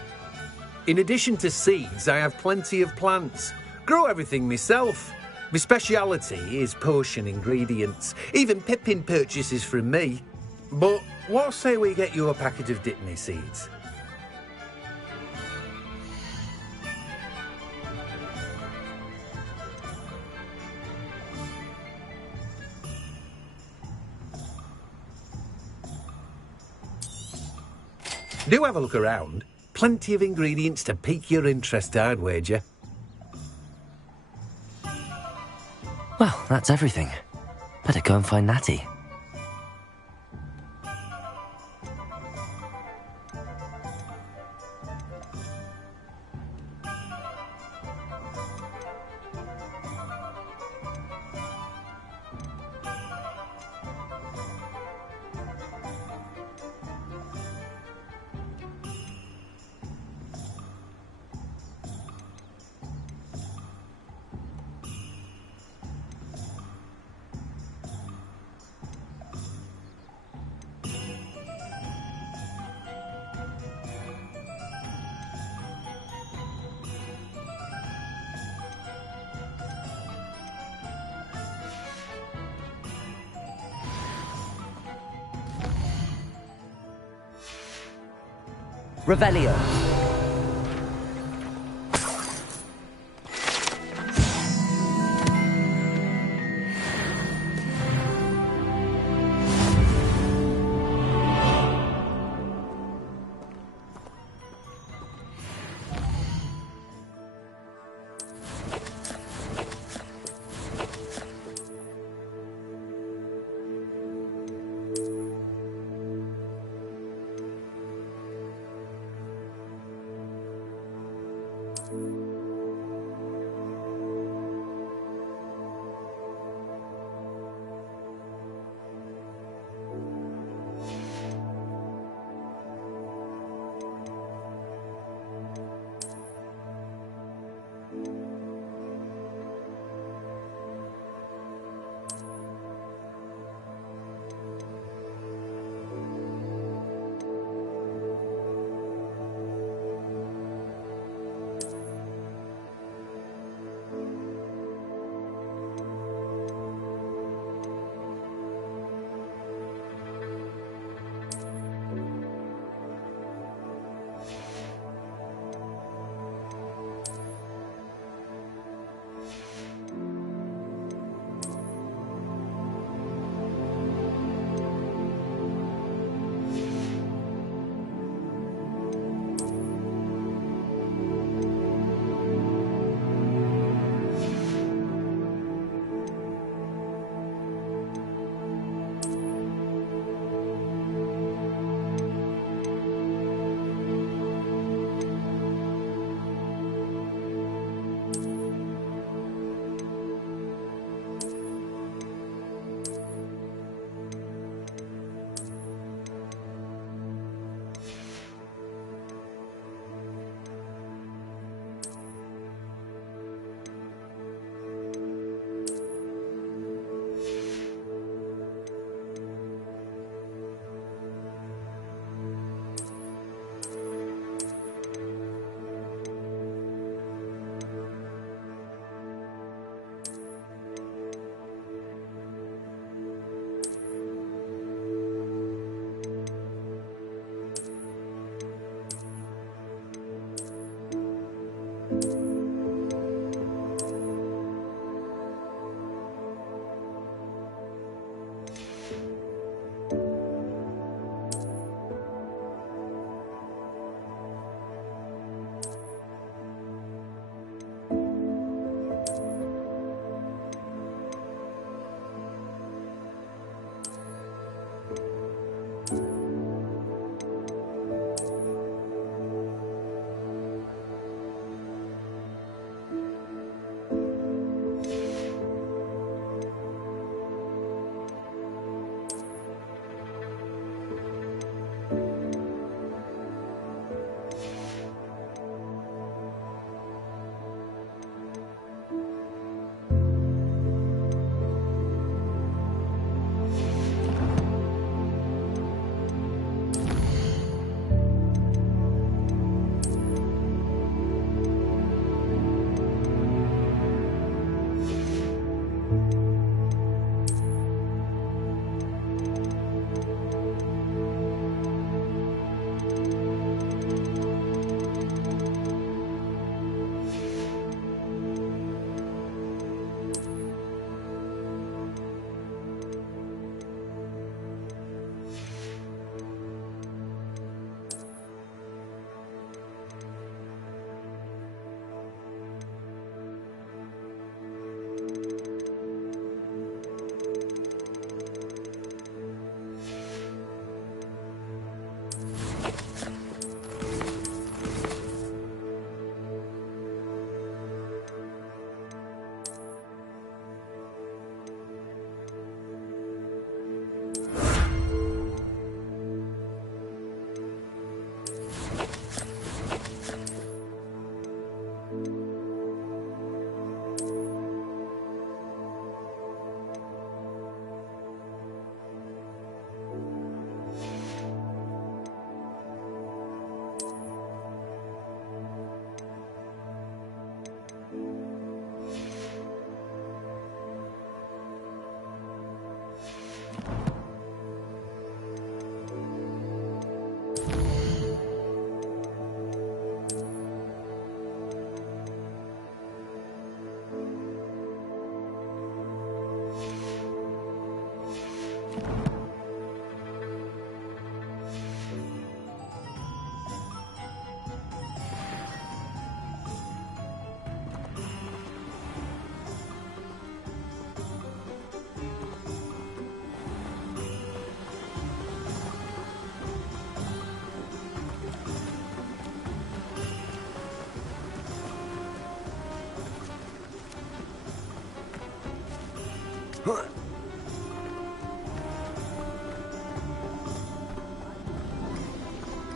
In addition to seeds, I have plenty of plants. Grow everything myself. My speciality is potion ingredients. Even Pippin purchases from me. But what say we get you a packet of Dittany seeds? Do have a look around. Plenty of ingredients to pique your interest, I'd wager. Well, that's everything. Better go and find Natty. Revelio.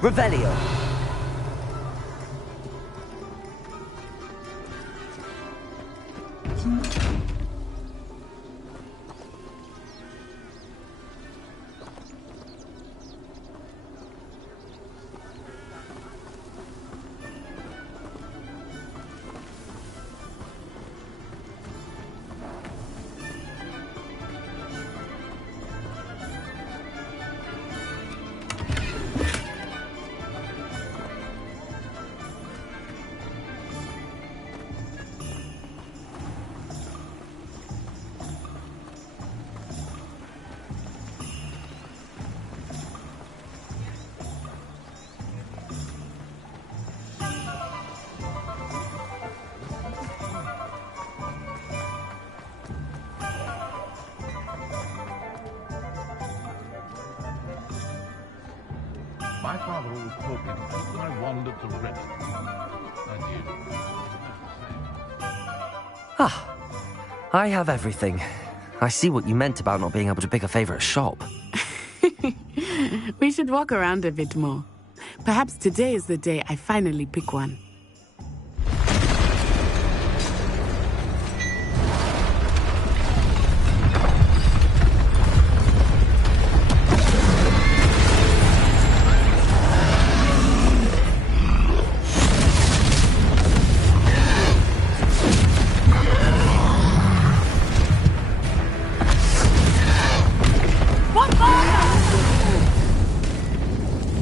Revelio. My father always taught me to keep my wand at the ready. And you? Ah, I have everything. I see what you meant about not being able to pick a favorite shop. We should walk around a bit more. Perhaps today is the day I finally pick one.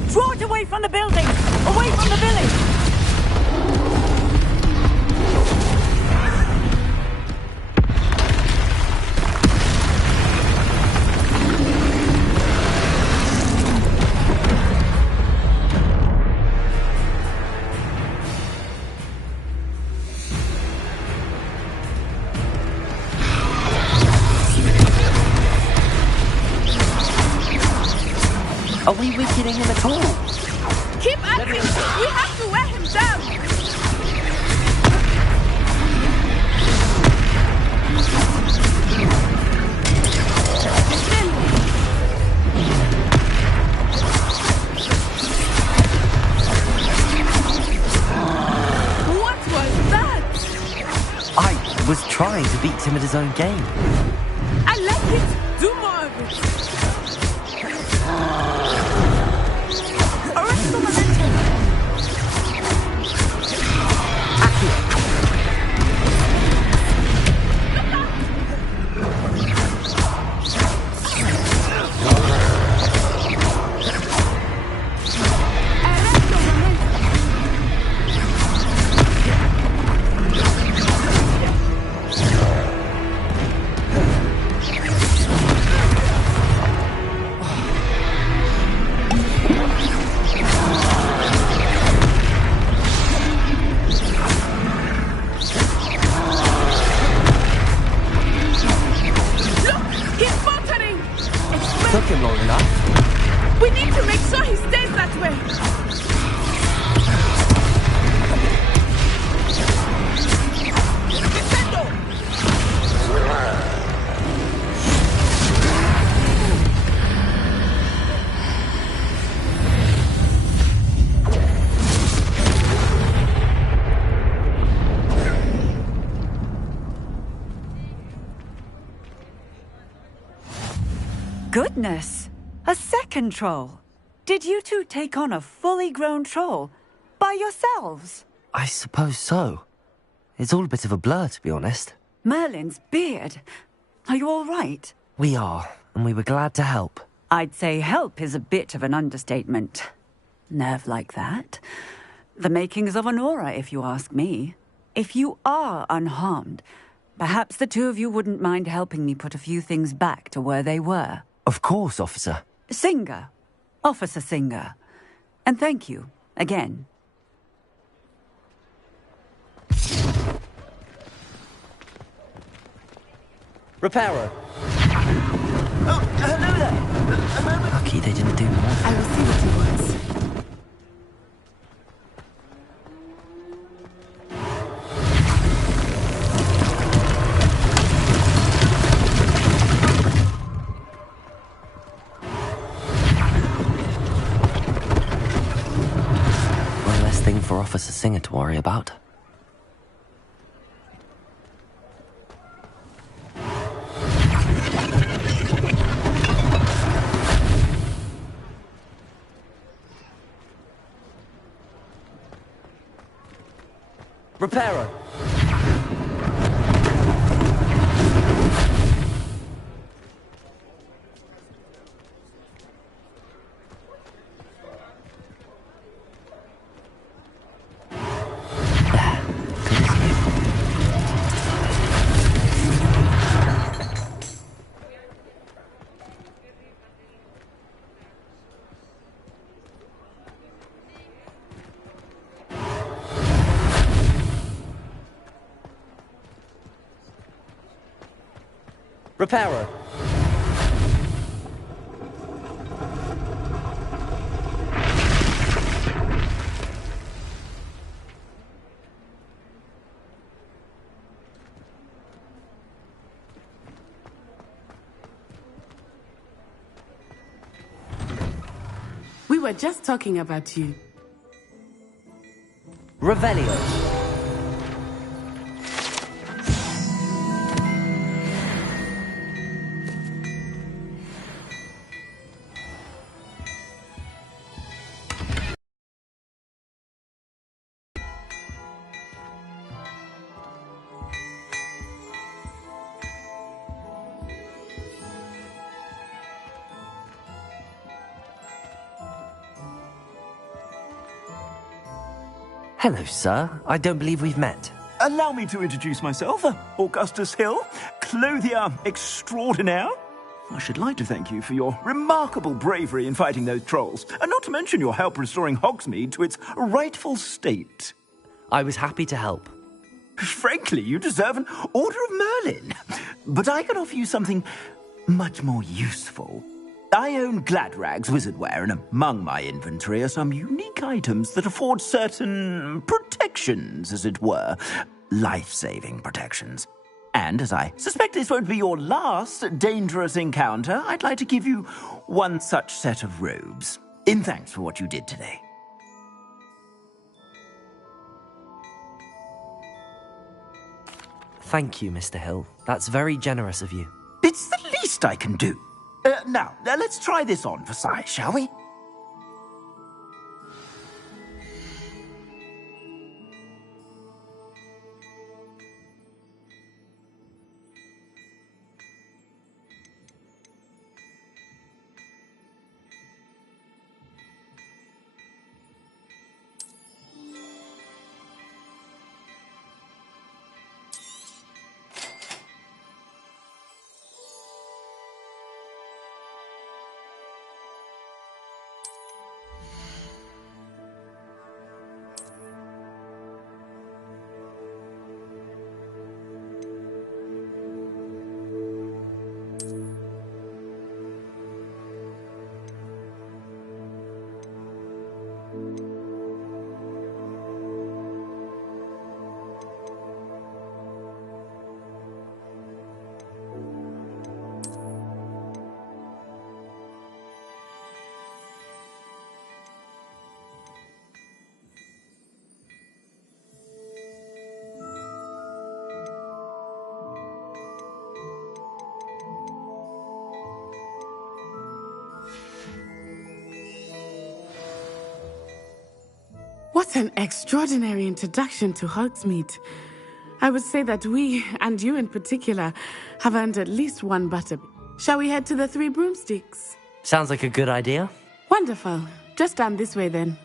Draw it away from the building! Away from the village! Are we weakening him at all? Keep at him! We have to wear him down! What was that? I was trying to beat him at his own game. I like it! Do more of it! Arrest the momentum! Took him long enough. We need to make sure he stays that way. Goodness! A second troll! Did you two take on a fully grown troll? By yourselves? I suppose so. It's all a bit of a blur, to be honest. Merlin's beard. Are you all right? We are, and we were glad to help. I'd say help is a bit of an understatement. Nerve like that. The makings of an aura, if you ask me. If you are unharmed, perhaps the two of you wouldn't mind helping me put a few things back to where they were. Of course, officer. Singer. Officer Singer. And thank you, again. Reparo. Oh, hello there. A moment. Lucky they didn't do more. I will see what he wants. One less thing for Officer Singer to worry about. Reparo. Reparo. We were just talking about you. Revelio. Hello, sir. I don't believe we've met. Allow me to introduce myself, Augustus Hill, clothier extraordinaire. I should like to thank you for your remarkable bravery in fighting those trolls, and not to mention your help restoring Hogsmeade to its rightful state. I was happy to help. Frankly, you deserve an Order of Merlin. But I can offer you something much more useful. I own Gladrag's wizardware, and among my inventory are some unique items that afford certain protections, as it were. Life-saving protections. And as I suspect this won't be your last dangerous encounter, I'd like to give you one such set of robes, in thanks for what you did today. Thank you, Mr. Hill. That's very generous of you. It's the least I can do. Now, let's try this on for size, shall we? What an extraordinary introduction to Hogsmeade. I would say that we, and you in particular, have earned at least one butter. Shall we head to the Three Broomsticks? Sounds like a good idea. Wonderful. Just down this way then.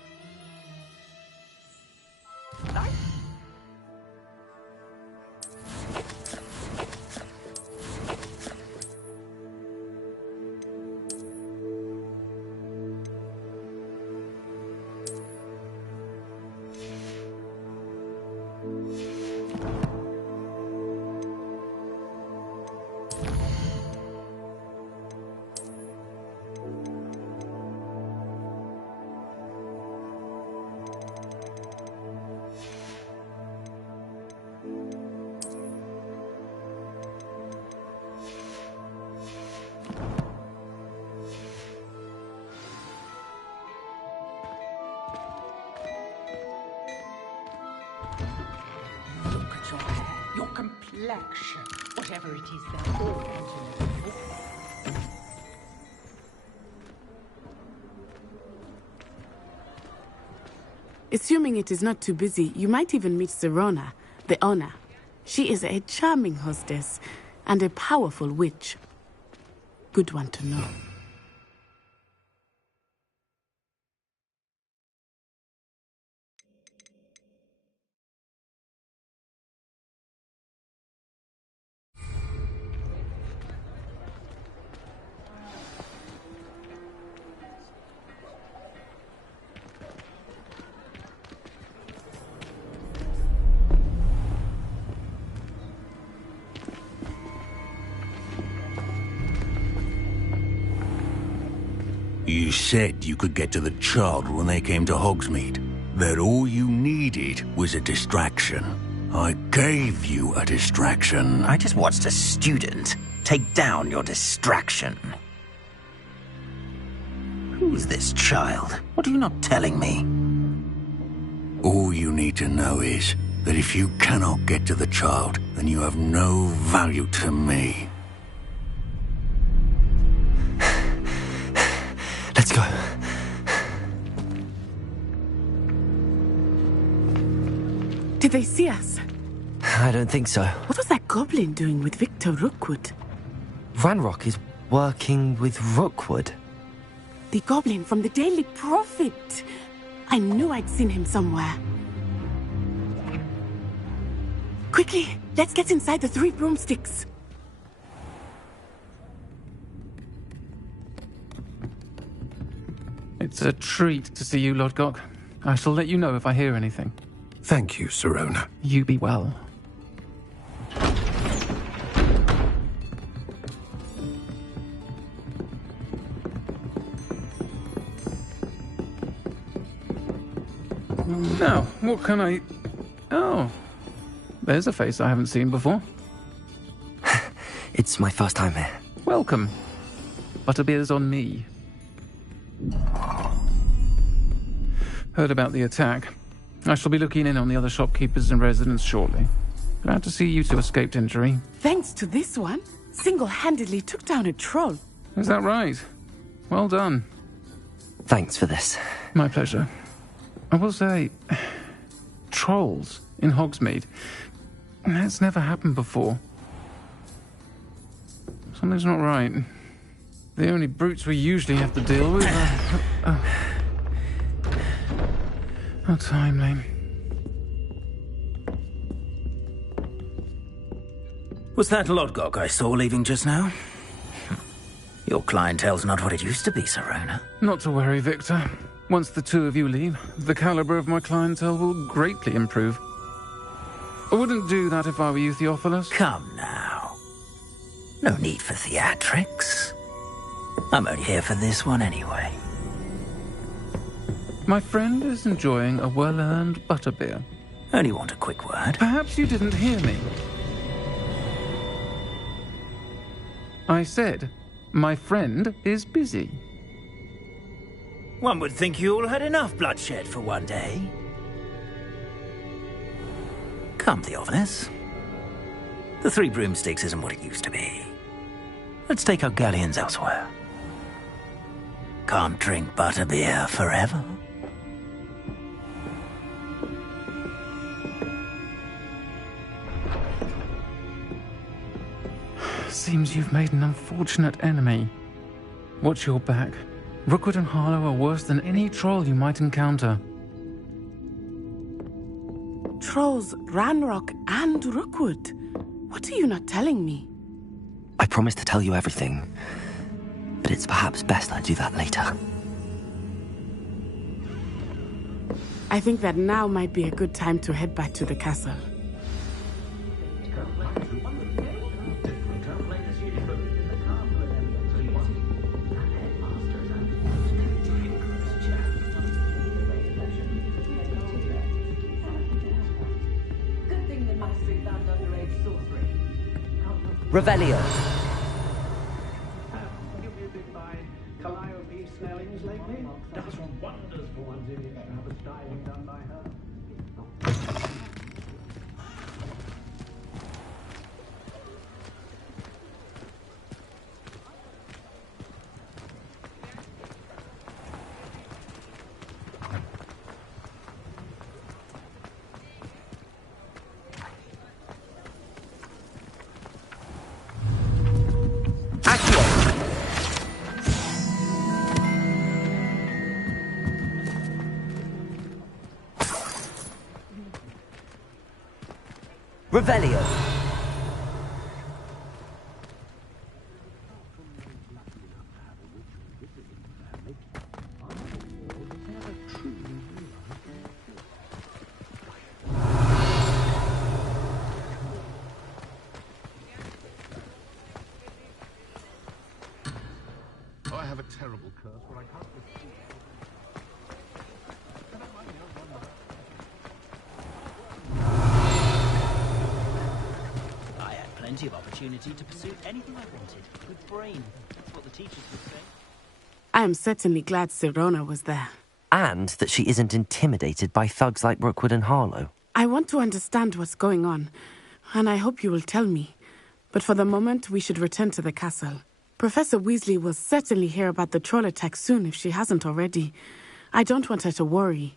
Reflection. Whatever it is they're all continuing. Assuming it is not too busy, you might even meet Serona, the owner. She is a charming hostess and a powerful witch. Good one to know. You said you could get to the child when they came to Hogsmeade. That all you needed was a distraction. I gave you a distraction. I just watched a student take down your distraction. Who's this child? What are you not telling me? All you need to know is that if you cannot get to the child, then you have no value to me. Let's go. Did they see us? I don't think so. What was that goblin doing with Victor Rookwood? Ranrock is working with Rookwood. The goblin from the Daily Prophet. I knew I'd seen him somewhere. Quickly, let's get inside the 3 broomsticks. It's a treat to see you, Lodgok. I shall let you know if I hear anything. Thank you, Serona. You be well. Now, what can I... Oh, there's a face I haven't seen before. It's my first time here. Welcome. Butterbeer's on me. Heard about the attack. I shall be looking in on the other shopkeepers and residents shortly. Glad to see you two escaped injury. Thanks to this one, single-handedly took down a troll. Is that right? Well done. Thanks for this. My pleasure. I will say, trolls in Hogsmeade. That's never happened before. Something's not right. The only brutes we usually have to deal with are... How timely. Was that Lodgok I saw leaving just now? Your clientele's not what it used to be, Serona. Not to worry, Victor. Once the two of you leave, the caliber of my clientele will greatly improve. I wouldn't do that if I were you, Theophilus. Come now. No need for theatrics. I'm only here for this one anyway. My friend is enjoying a well-earned butterbeer. Only want a quick word. Perhaps you didn't hear me. I said, my friend is busy. One would think you all had enough bloodshed for one day. Come, Theophilus. The 3 broomsticks isn't what it used to be. Let's take our galleons elsewhere. Can't drink butterbeer forever. Seems you've made an unfortunate enemy. Watch your back. Rookwood and Harlow are worse than any troll you might encounter. Trolls, Ranrock, and Rookwood. What are you not telling me? I promised to tell you everything, but it's perhaps best I do that later. I think that now might be a good time to head back to the castle. Revelio. Revelio. I have a terrible curse where I can't I had plenty of opportunity to pursue anything I wanted. Good brain. That's what the teachers would say. I am certainly glad Sirona was there. And that she isn't intimidated by thugs like Rookwood and Harlow. I want to understand what's going on, and I hope you will tell me. But for the moment, we should return to the castle. Professor Weasley will certainly hear about the troll attack soon if she hasn't already. I don't want her to worry.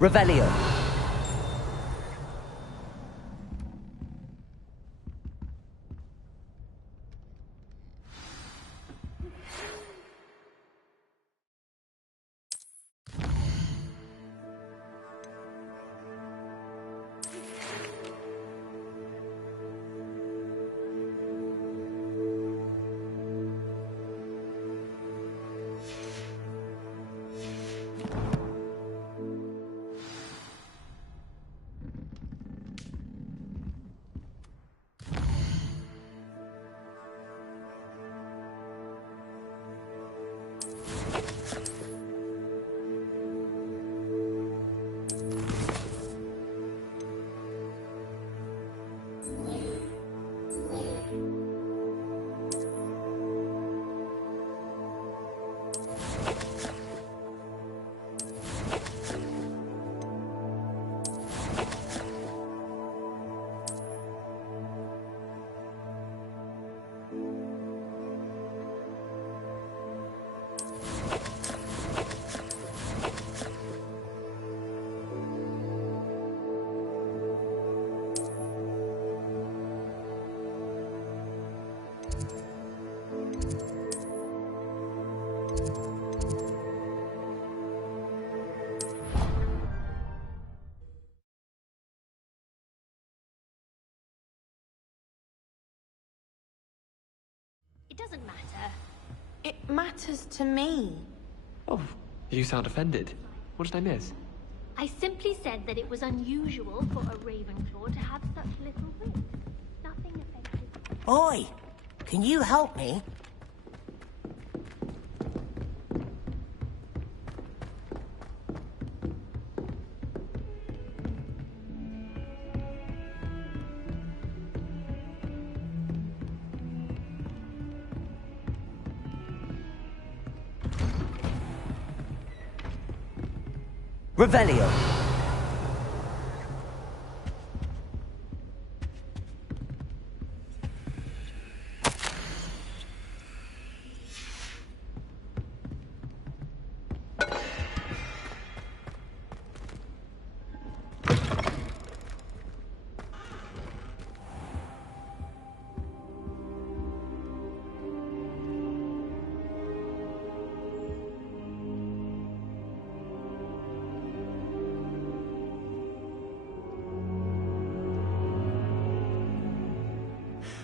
Revelio. It doesn't matter. It matters to me. Oh, you sound offended. What did I miss? I simply said that it was unusual for a Ravenclaw to have such little wit. Nothing offensive. Oi! Can you help me? Revelio.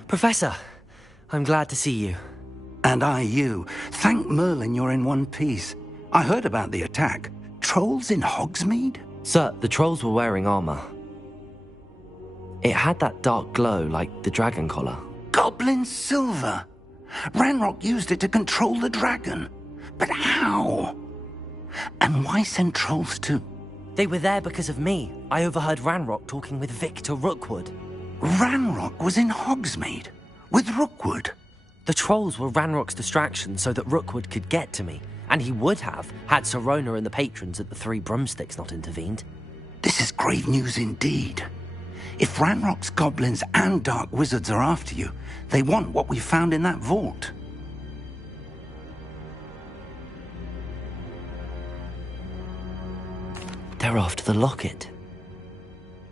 Professor, I'm glad to see you. And I you. Thank Merlin you're in one piece. I heard about the attack. Trolls in Hogsmeade? Sir, the trolls were wearing armor. It had that dark glow like the dragon collar. Goblin silver! Ranrock used it to control the dragon. But how? And why send trolls too? They were there because of me. I overheard Ranrock talking with Victor Rookwood. Ranrock was in Hogsmeade? With Rookwood? The trolls were Ranrock's distraction so that Rookwood could get to me. And he would have, had Sirona and the patrons at the Three Broomsticks not intervened. This is grave news indeed. If Ranrock's goblins and dark wizards are after you, they want what we found in that vault. They're after the locket.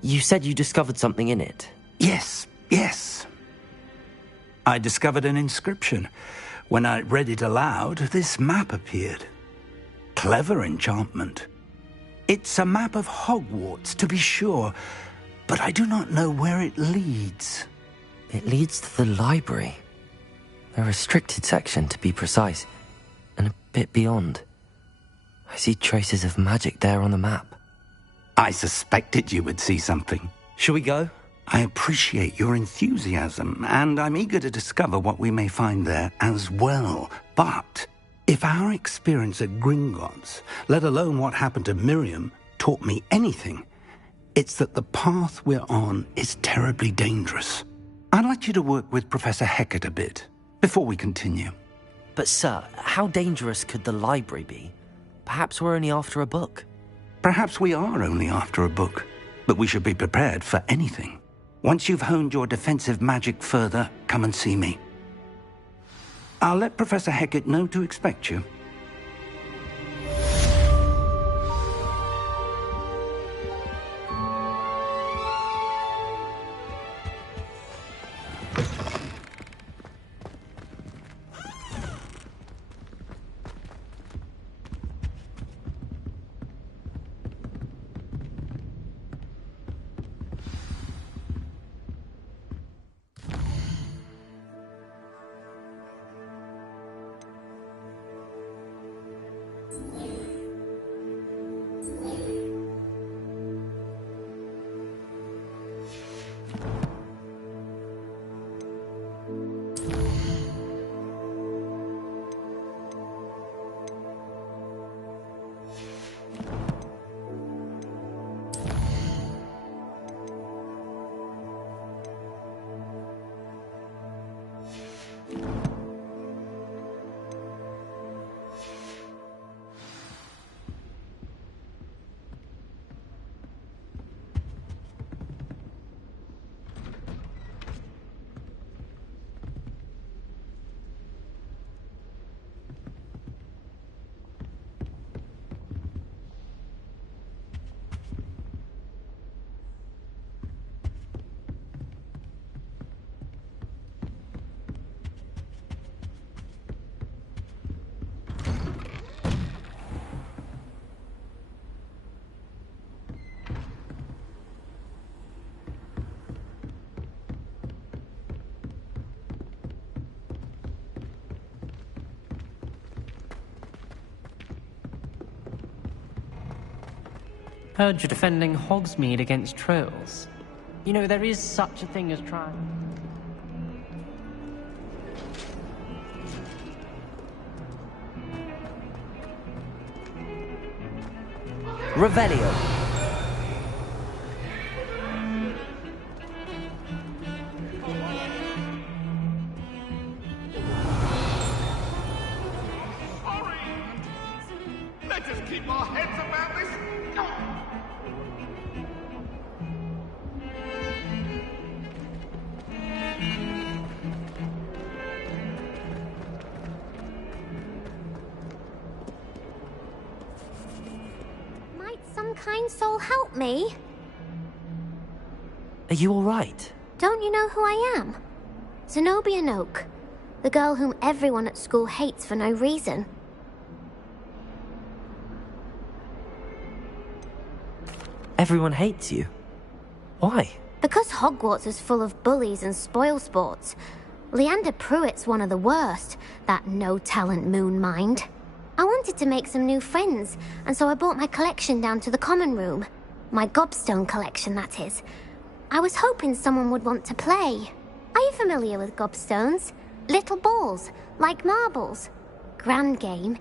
You said you discovered something in it. Yes. I discovered an inscription. When I read it aloud, this map appeared. Clever enchantment. It's a map of Hogwarts, to be sure, but I do not know where it leads. It leads to the library. A restricted section, to be precise, and a bit beyond. I see traces of magic there on the map. I suspected you would see something. Shall we go? I appreciate your enthusiasm, and I'm eager to discover what we may find there as well. But if our experience at Gringotts, let alone what happened to Miriam, taught me anything, it's that the path we're on is terribly dangerous. I'd like you to work with Professor Hecat a bit before we continue. But sir, how dangerous could the library be? Perhaps we're only after a book. Perhaps we are only after a book, but we should be prepared for anything. Once you've honed your defensive magic further, come and see me. I'll let Professor Hecat know to expect you. Heard you're defending Hogsmeade against trolls. You know, there is such a thing as trying. Revelio. Let us keep our heads about this. Might some kind soul help me? Are you all right? Don't you know who I am? Zenobia Noak, the girl whom everyone at school hates for no reason. Everyone hates you. Why? Because Hogwarts is full of bullies and spoilsports. Leander Pruitt's one of the worst, that no-talent moon mind. I wanted to make some new friends, and so I brought my collection down to the common room. My gobstone collection, that is. I was hoping someone would want to play. Are you familiar with gobstones? Little balls, like marbles. Grand game.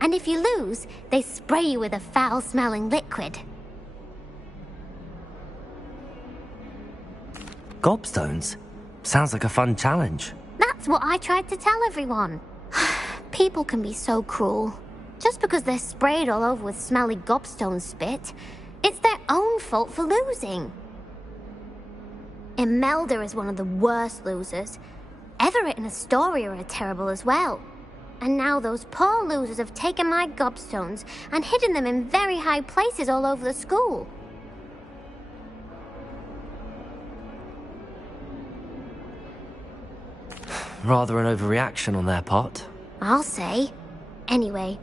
And if you lose, they spray you with a foul-smelling liquid. Gobstones? Sounds like a fun challenge. That's what I tried to tell everyone. People can be so cruel. Just because they're sprayed all over with smelly gobstone spit, it's their own fault for losing. Imelda is one of the worst losers. Everett and Astoria are terrible as well. And now those poor losers have taken my gobstones and hidden them in very high places all over the school. Rather an overreaction on their part. I'll say. Anyway,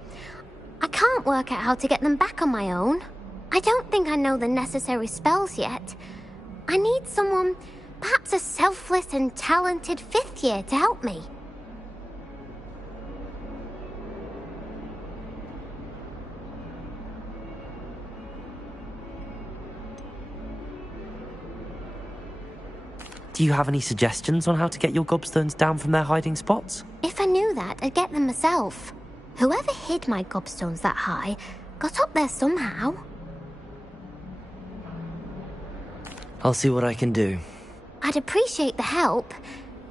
I can't work out how to get them back on my own. I don't think I know the necessary spells yet. I need someone, perhaps a selfless and talented 5th year to help me. Do you have any suggestions on how to get your gobstones down from their hiding spots? If I knew that, I'd get them myself. Whoever hid my gobstones that high got up there somehow. I'll see what I can do. I'd appreciate the help.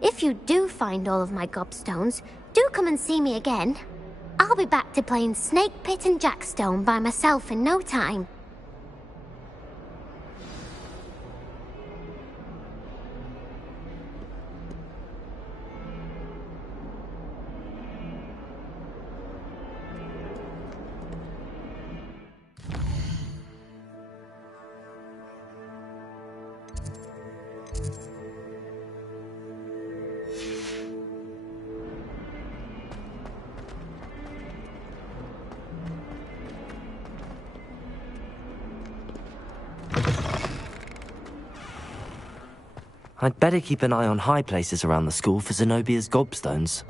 If you do find all of my gobstones, do come and see me again. I'll be back to playing Snake Pit and Jackstone by myself in no time. I'd better keep an eye on high places around the school for Zenobia's gobstones.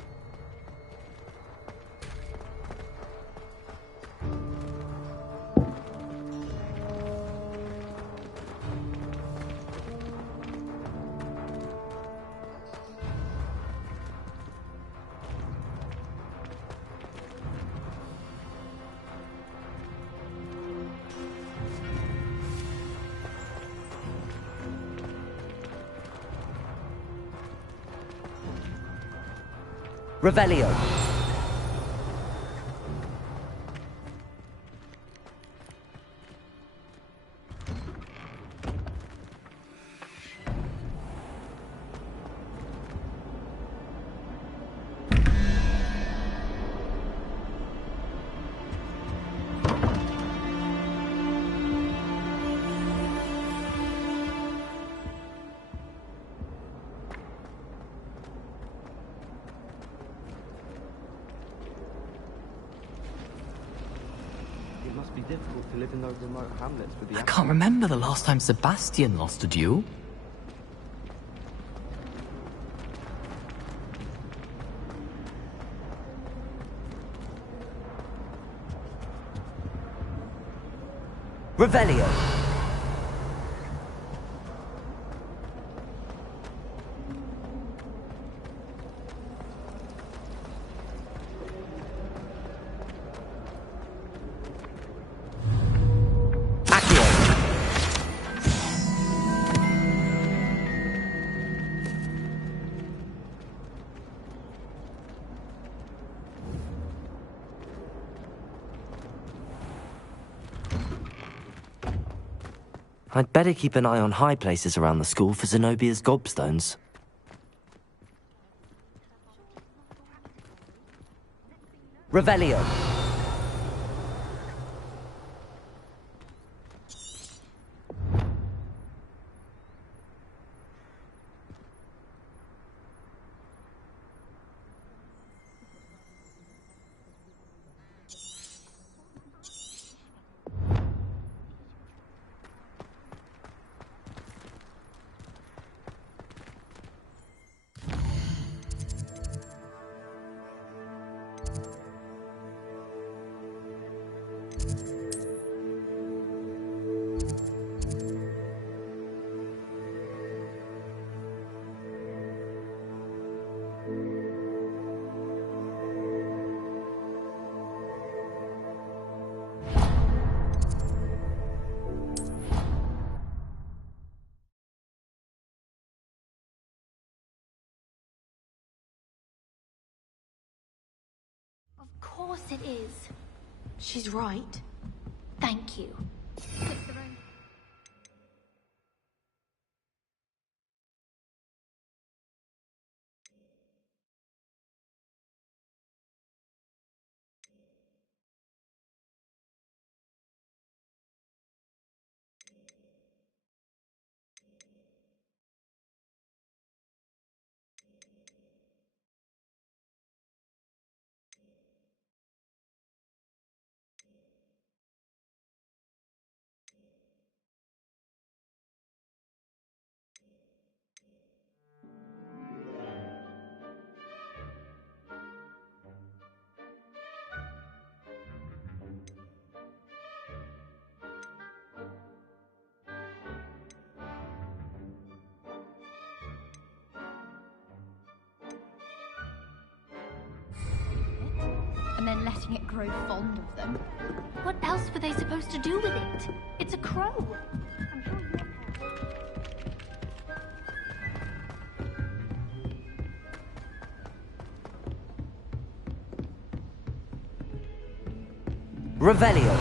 Revelio. Difficult to live in those remote hamlets with the I can't remember the last time Sebastian lost a duel. Revelio. I'd better keep an eye on high places around the school for Zenobia's gobstones. Revelio. course it is. She's right. Thank you. And then letting it grow fond of them. What else were they supposed to do with it? It's a crow. I'm sure you Revelio.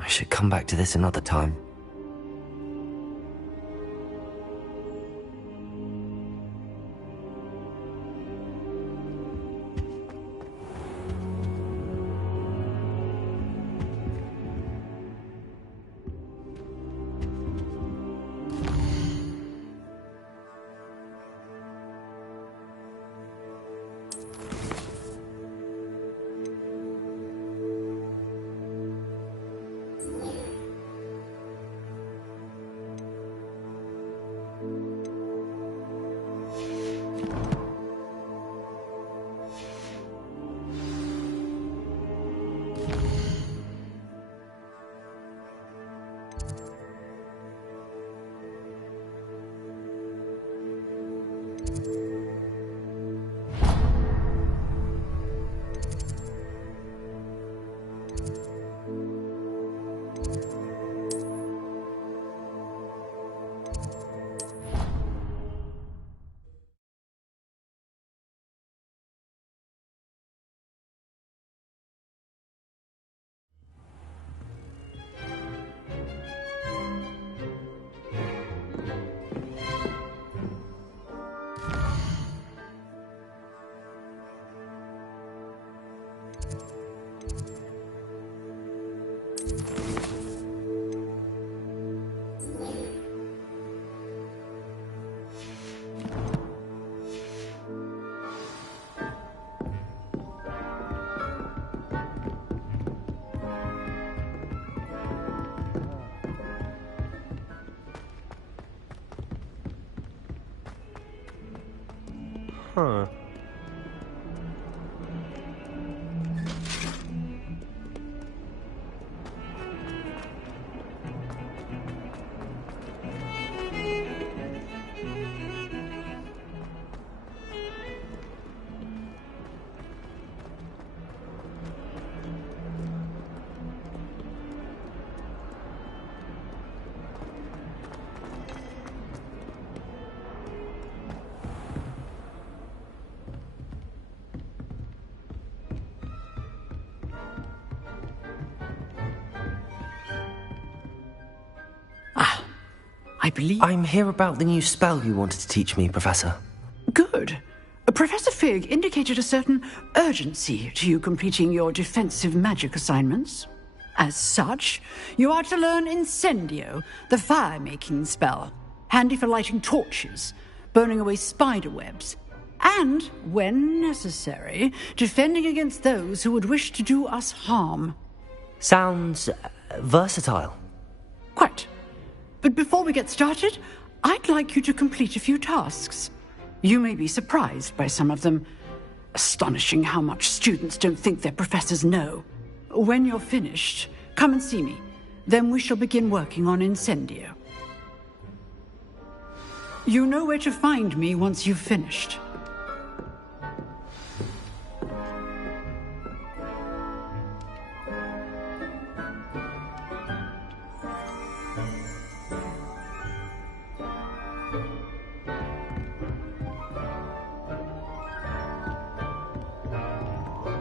I should come back to this another time. Huh. I believe... I'm here about the new spell you wanted to teach me, Professor. Good. Professor Fig indicated a certain urgency to you completing your defensive magic assignments. As such, you are to learn Incendio, the fire-making spell, handy for lighting torches, burning away spider webs, and, when necessary, defending against those who would wish to do us harm. Sounds versatile. Quite. But before we get started, I'd like you to complete a few tasks. You may be surprised by some of them. Astonishing how much students don't think their professors know. When you're finished, come and see me. Then we shall begin working on Incendio. You know where to find me once you've finished.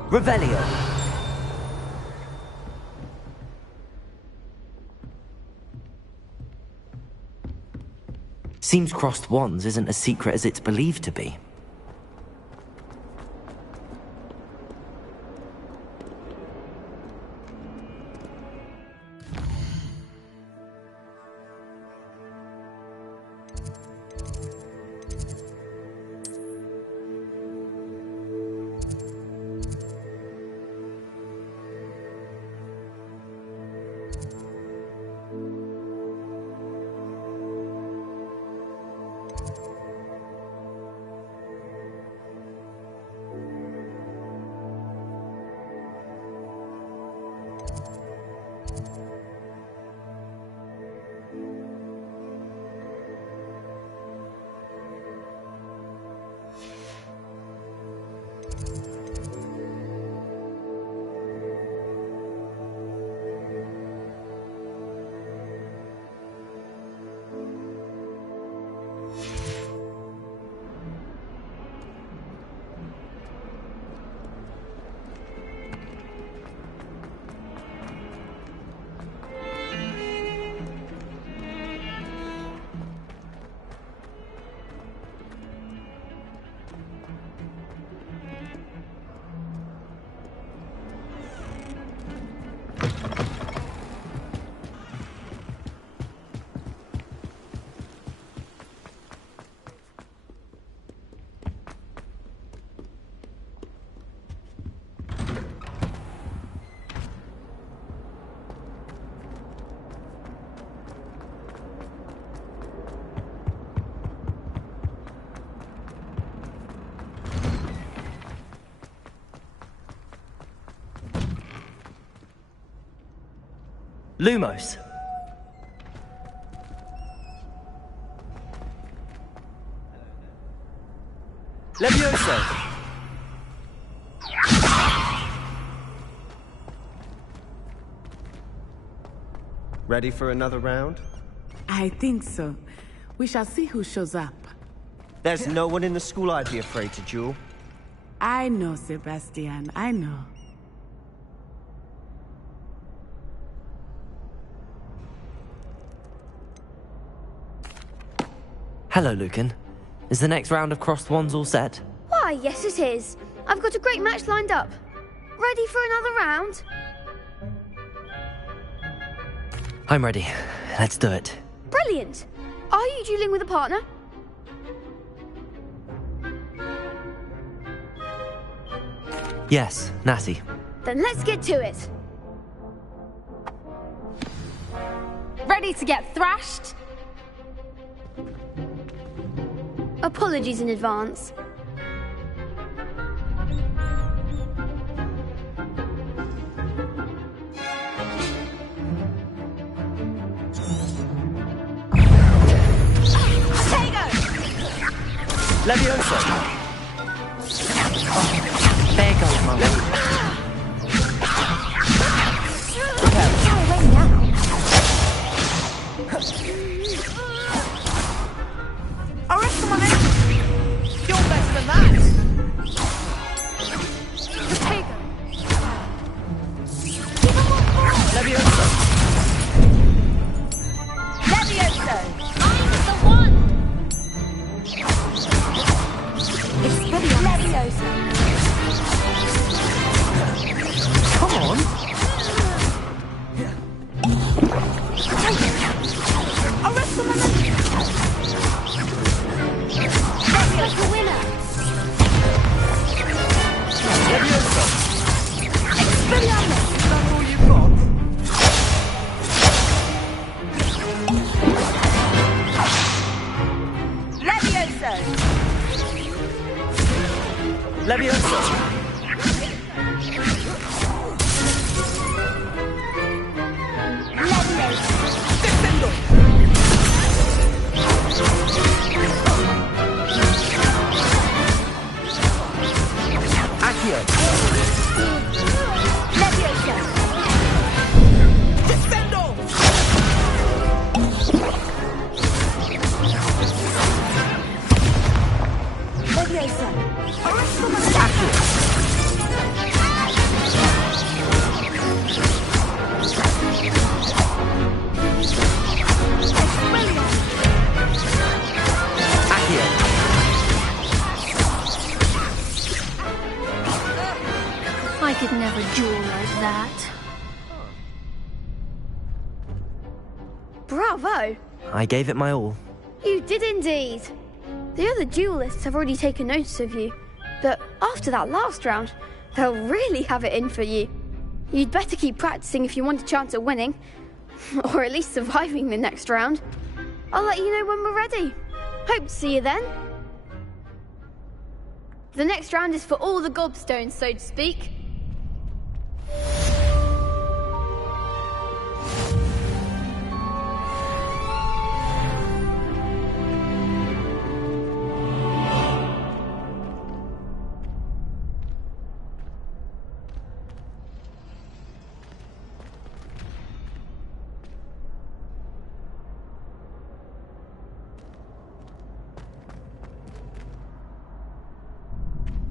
Revelio. Seems crossed wands isn't as secret as it's believed to be. Lumos. Levioso. Ready for another round? I think so. We shall see who shows up. There's no one in the school I'd be afraid to duel. I know, Sebastian. I know. Hello, Lucan. Is the next round of crossed wands all set? Why, yes it is. I've got a great match lined up. Ready for another round? I'm ready. Let's do it. Brilliant. Are you dueling with a partner? Yes, Natty. Then let's get to it. Ready to get thrashed? Apologies in advance. Levioso. There goes my one. I reckon my name. You're better than that. Levioso. Levioso! I'm the one! It's Levioso. Leviosa! Accio! Leviosa! Descendo! Leviosa! I could never duel like that. Bravo! I gave it my all. You did indeed. The other duelists have already taken notice of you, but after that last round, they'll really have it in for you. You'd better keep practicing if you want a chance at winning, or at least surviving the next round. I'll let you know when we're ready. Hope to see you then. The next round is for all the gobstones, so to speak.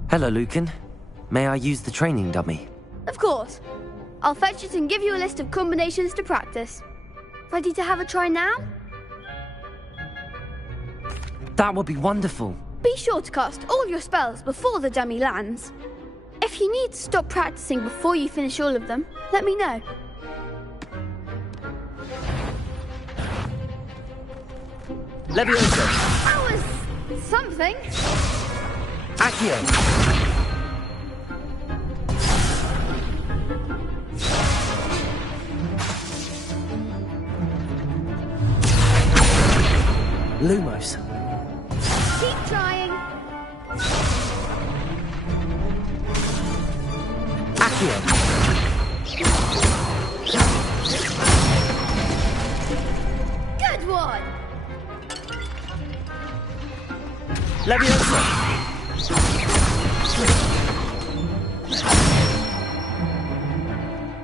Hello, Lucan. May I use the training dummy? Of course. I'll fetch it and give you a list of combinations to practice. Ready to have a try now? That would be wonderful. Be sure to cast all your spells before the dummy lands. If you need to stop practicing before you finish all of them, let me know. Leviosa! That was something. Accio! Lumos. Keep trying. Accio! Good one. Leviosa!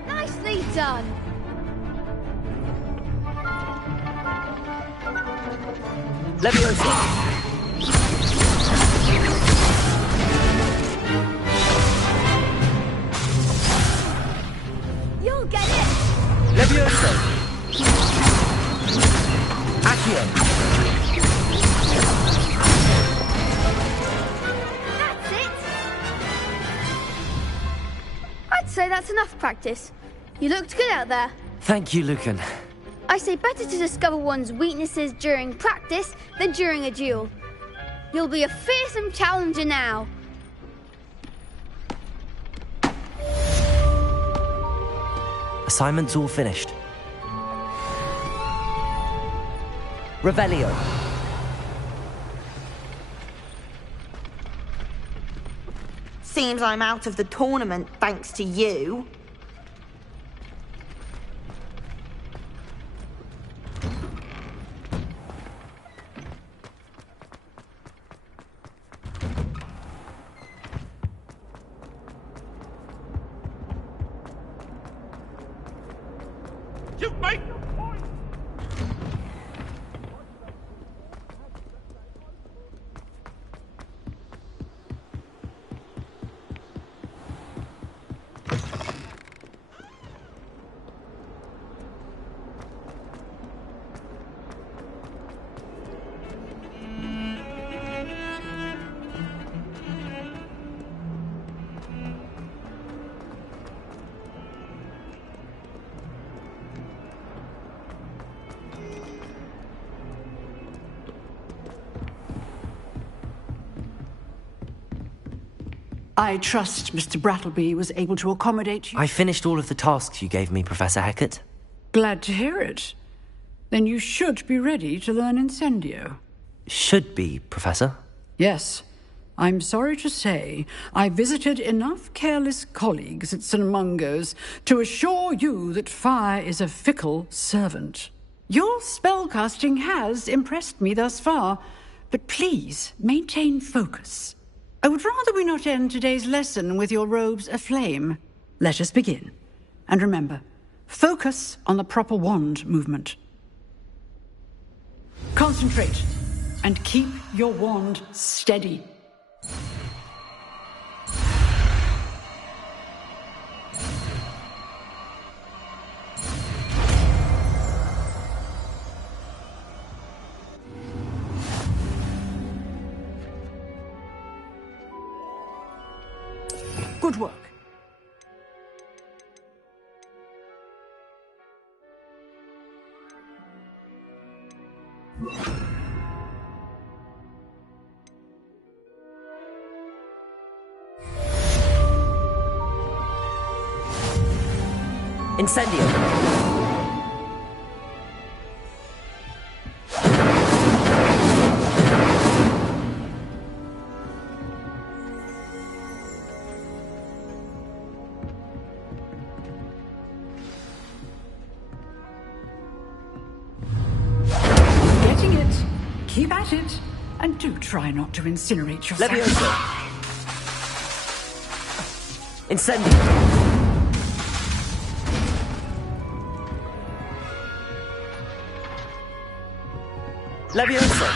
Nicely done. Leviosa! You'll get it. Leviosa! Accio! That's it. I'd say that's enough practice. You looked good out there. Thank you, Lucan. I say better to discover one's weaknesses during practice than during a duel. You'll be a fearsome challenger now. Assignment's all finished. Revelio. Seems I'm out of the tournament thanks to you. You make your point! I trust Mr. Brattleby was able to accommodate you. I finished all of the tasks you gave me, Professor Hecat. Glad to hear it. Then you should be ready to learn Incendio. Should be, Professor. Yes. I'm sorry to say, I visited enough careless colleagues at St. Mungo's to assure you that fire is a fickle servant. Your spellcasting has impressed me thus far, but please maintain focus. I would rather we not end today's lesson with your robes aflame. Let us begin. And remember, focus on the proper wand movement. Concentrate, and keep your wand steady. Good work. Incendio. Getting it. Keep at it. And do try not to incinerate yourself. Levioso. Incendio. Levioso.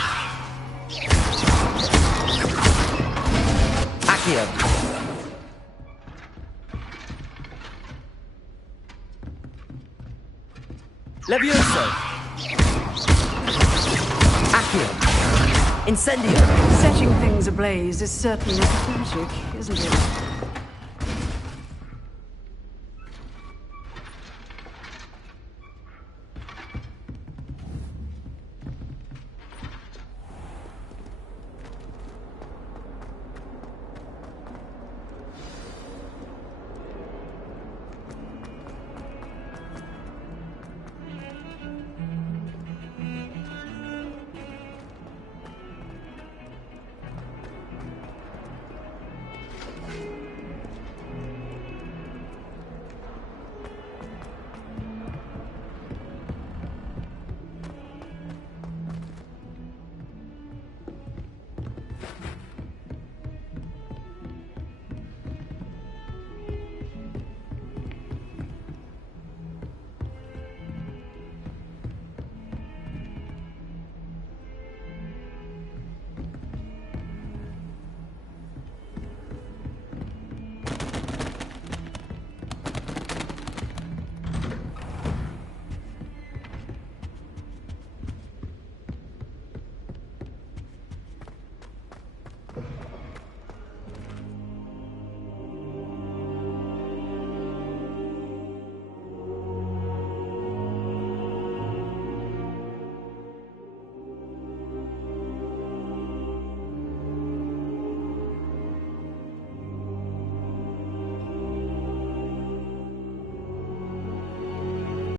Accio. Levioso. Accio. Incendio. Setting things ablaze is certainly magic, isn't it?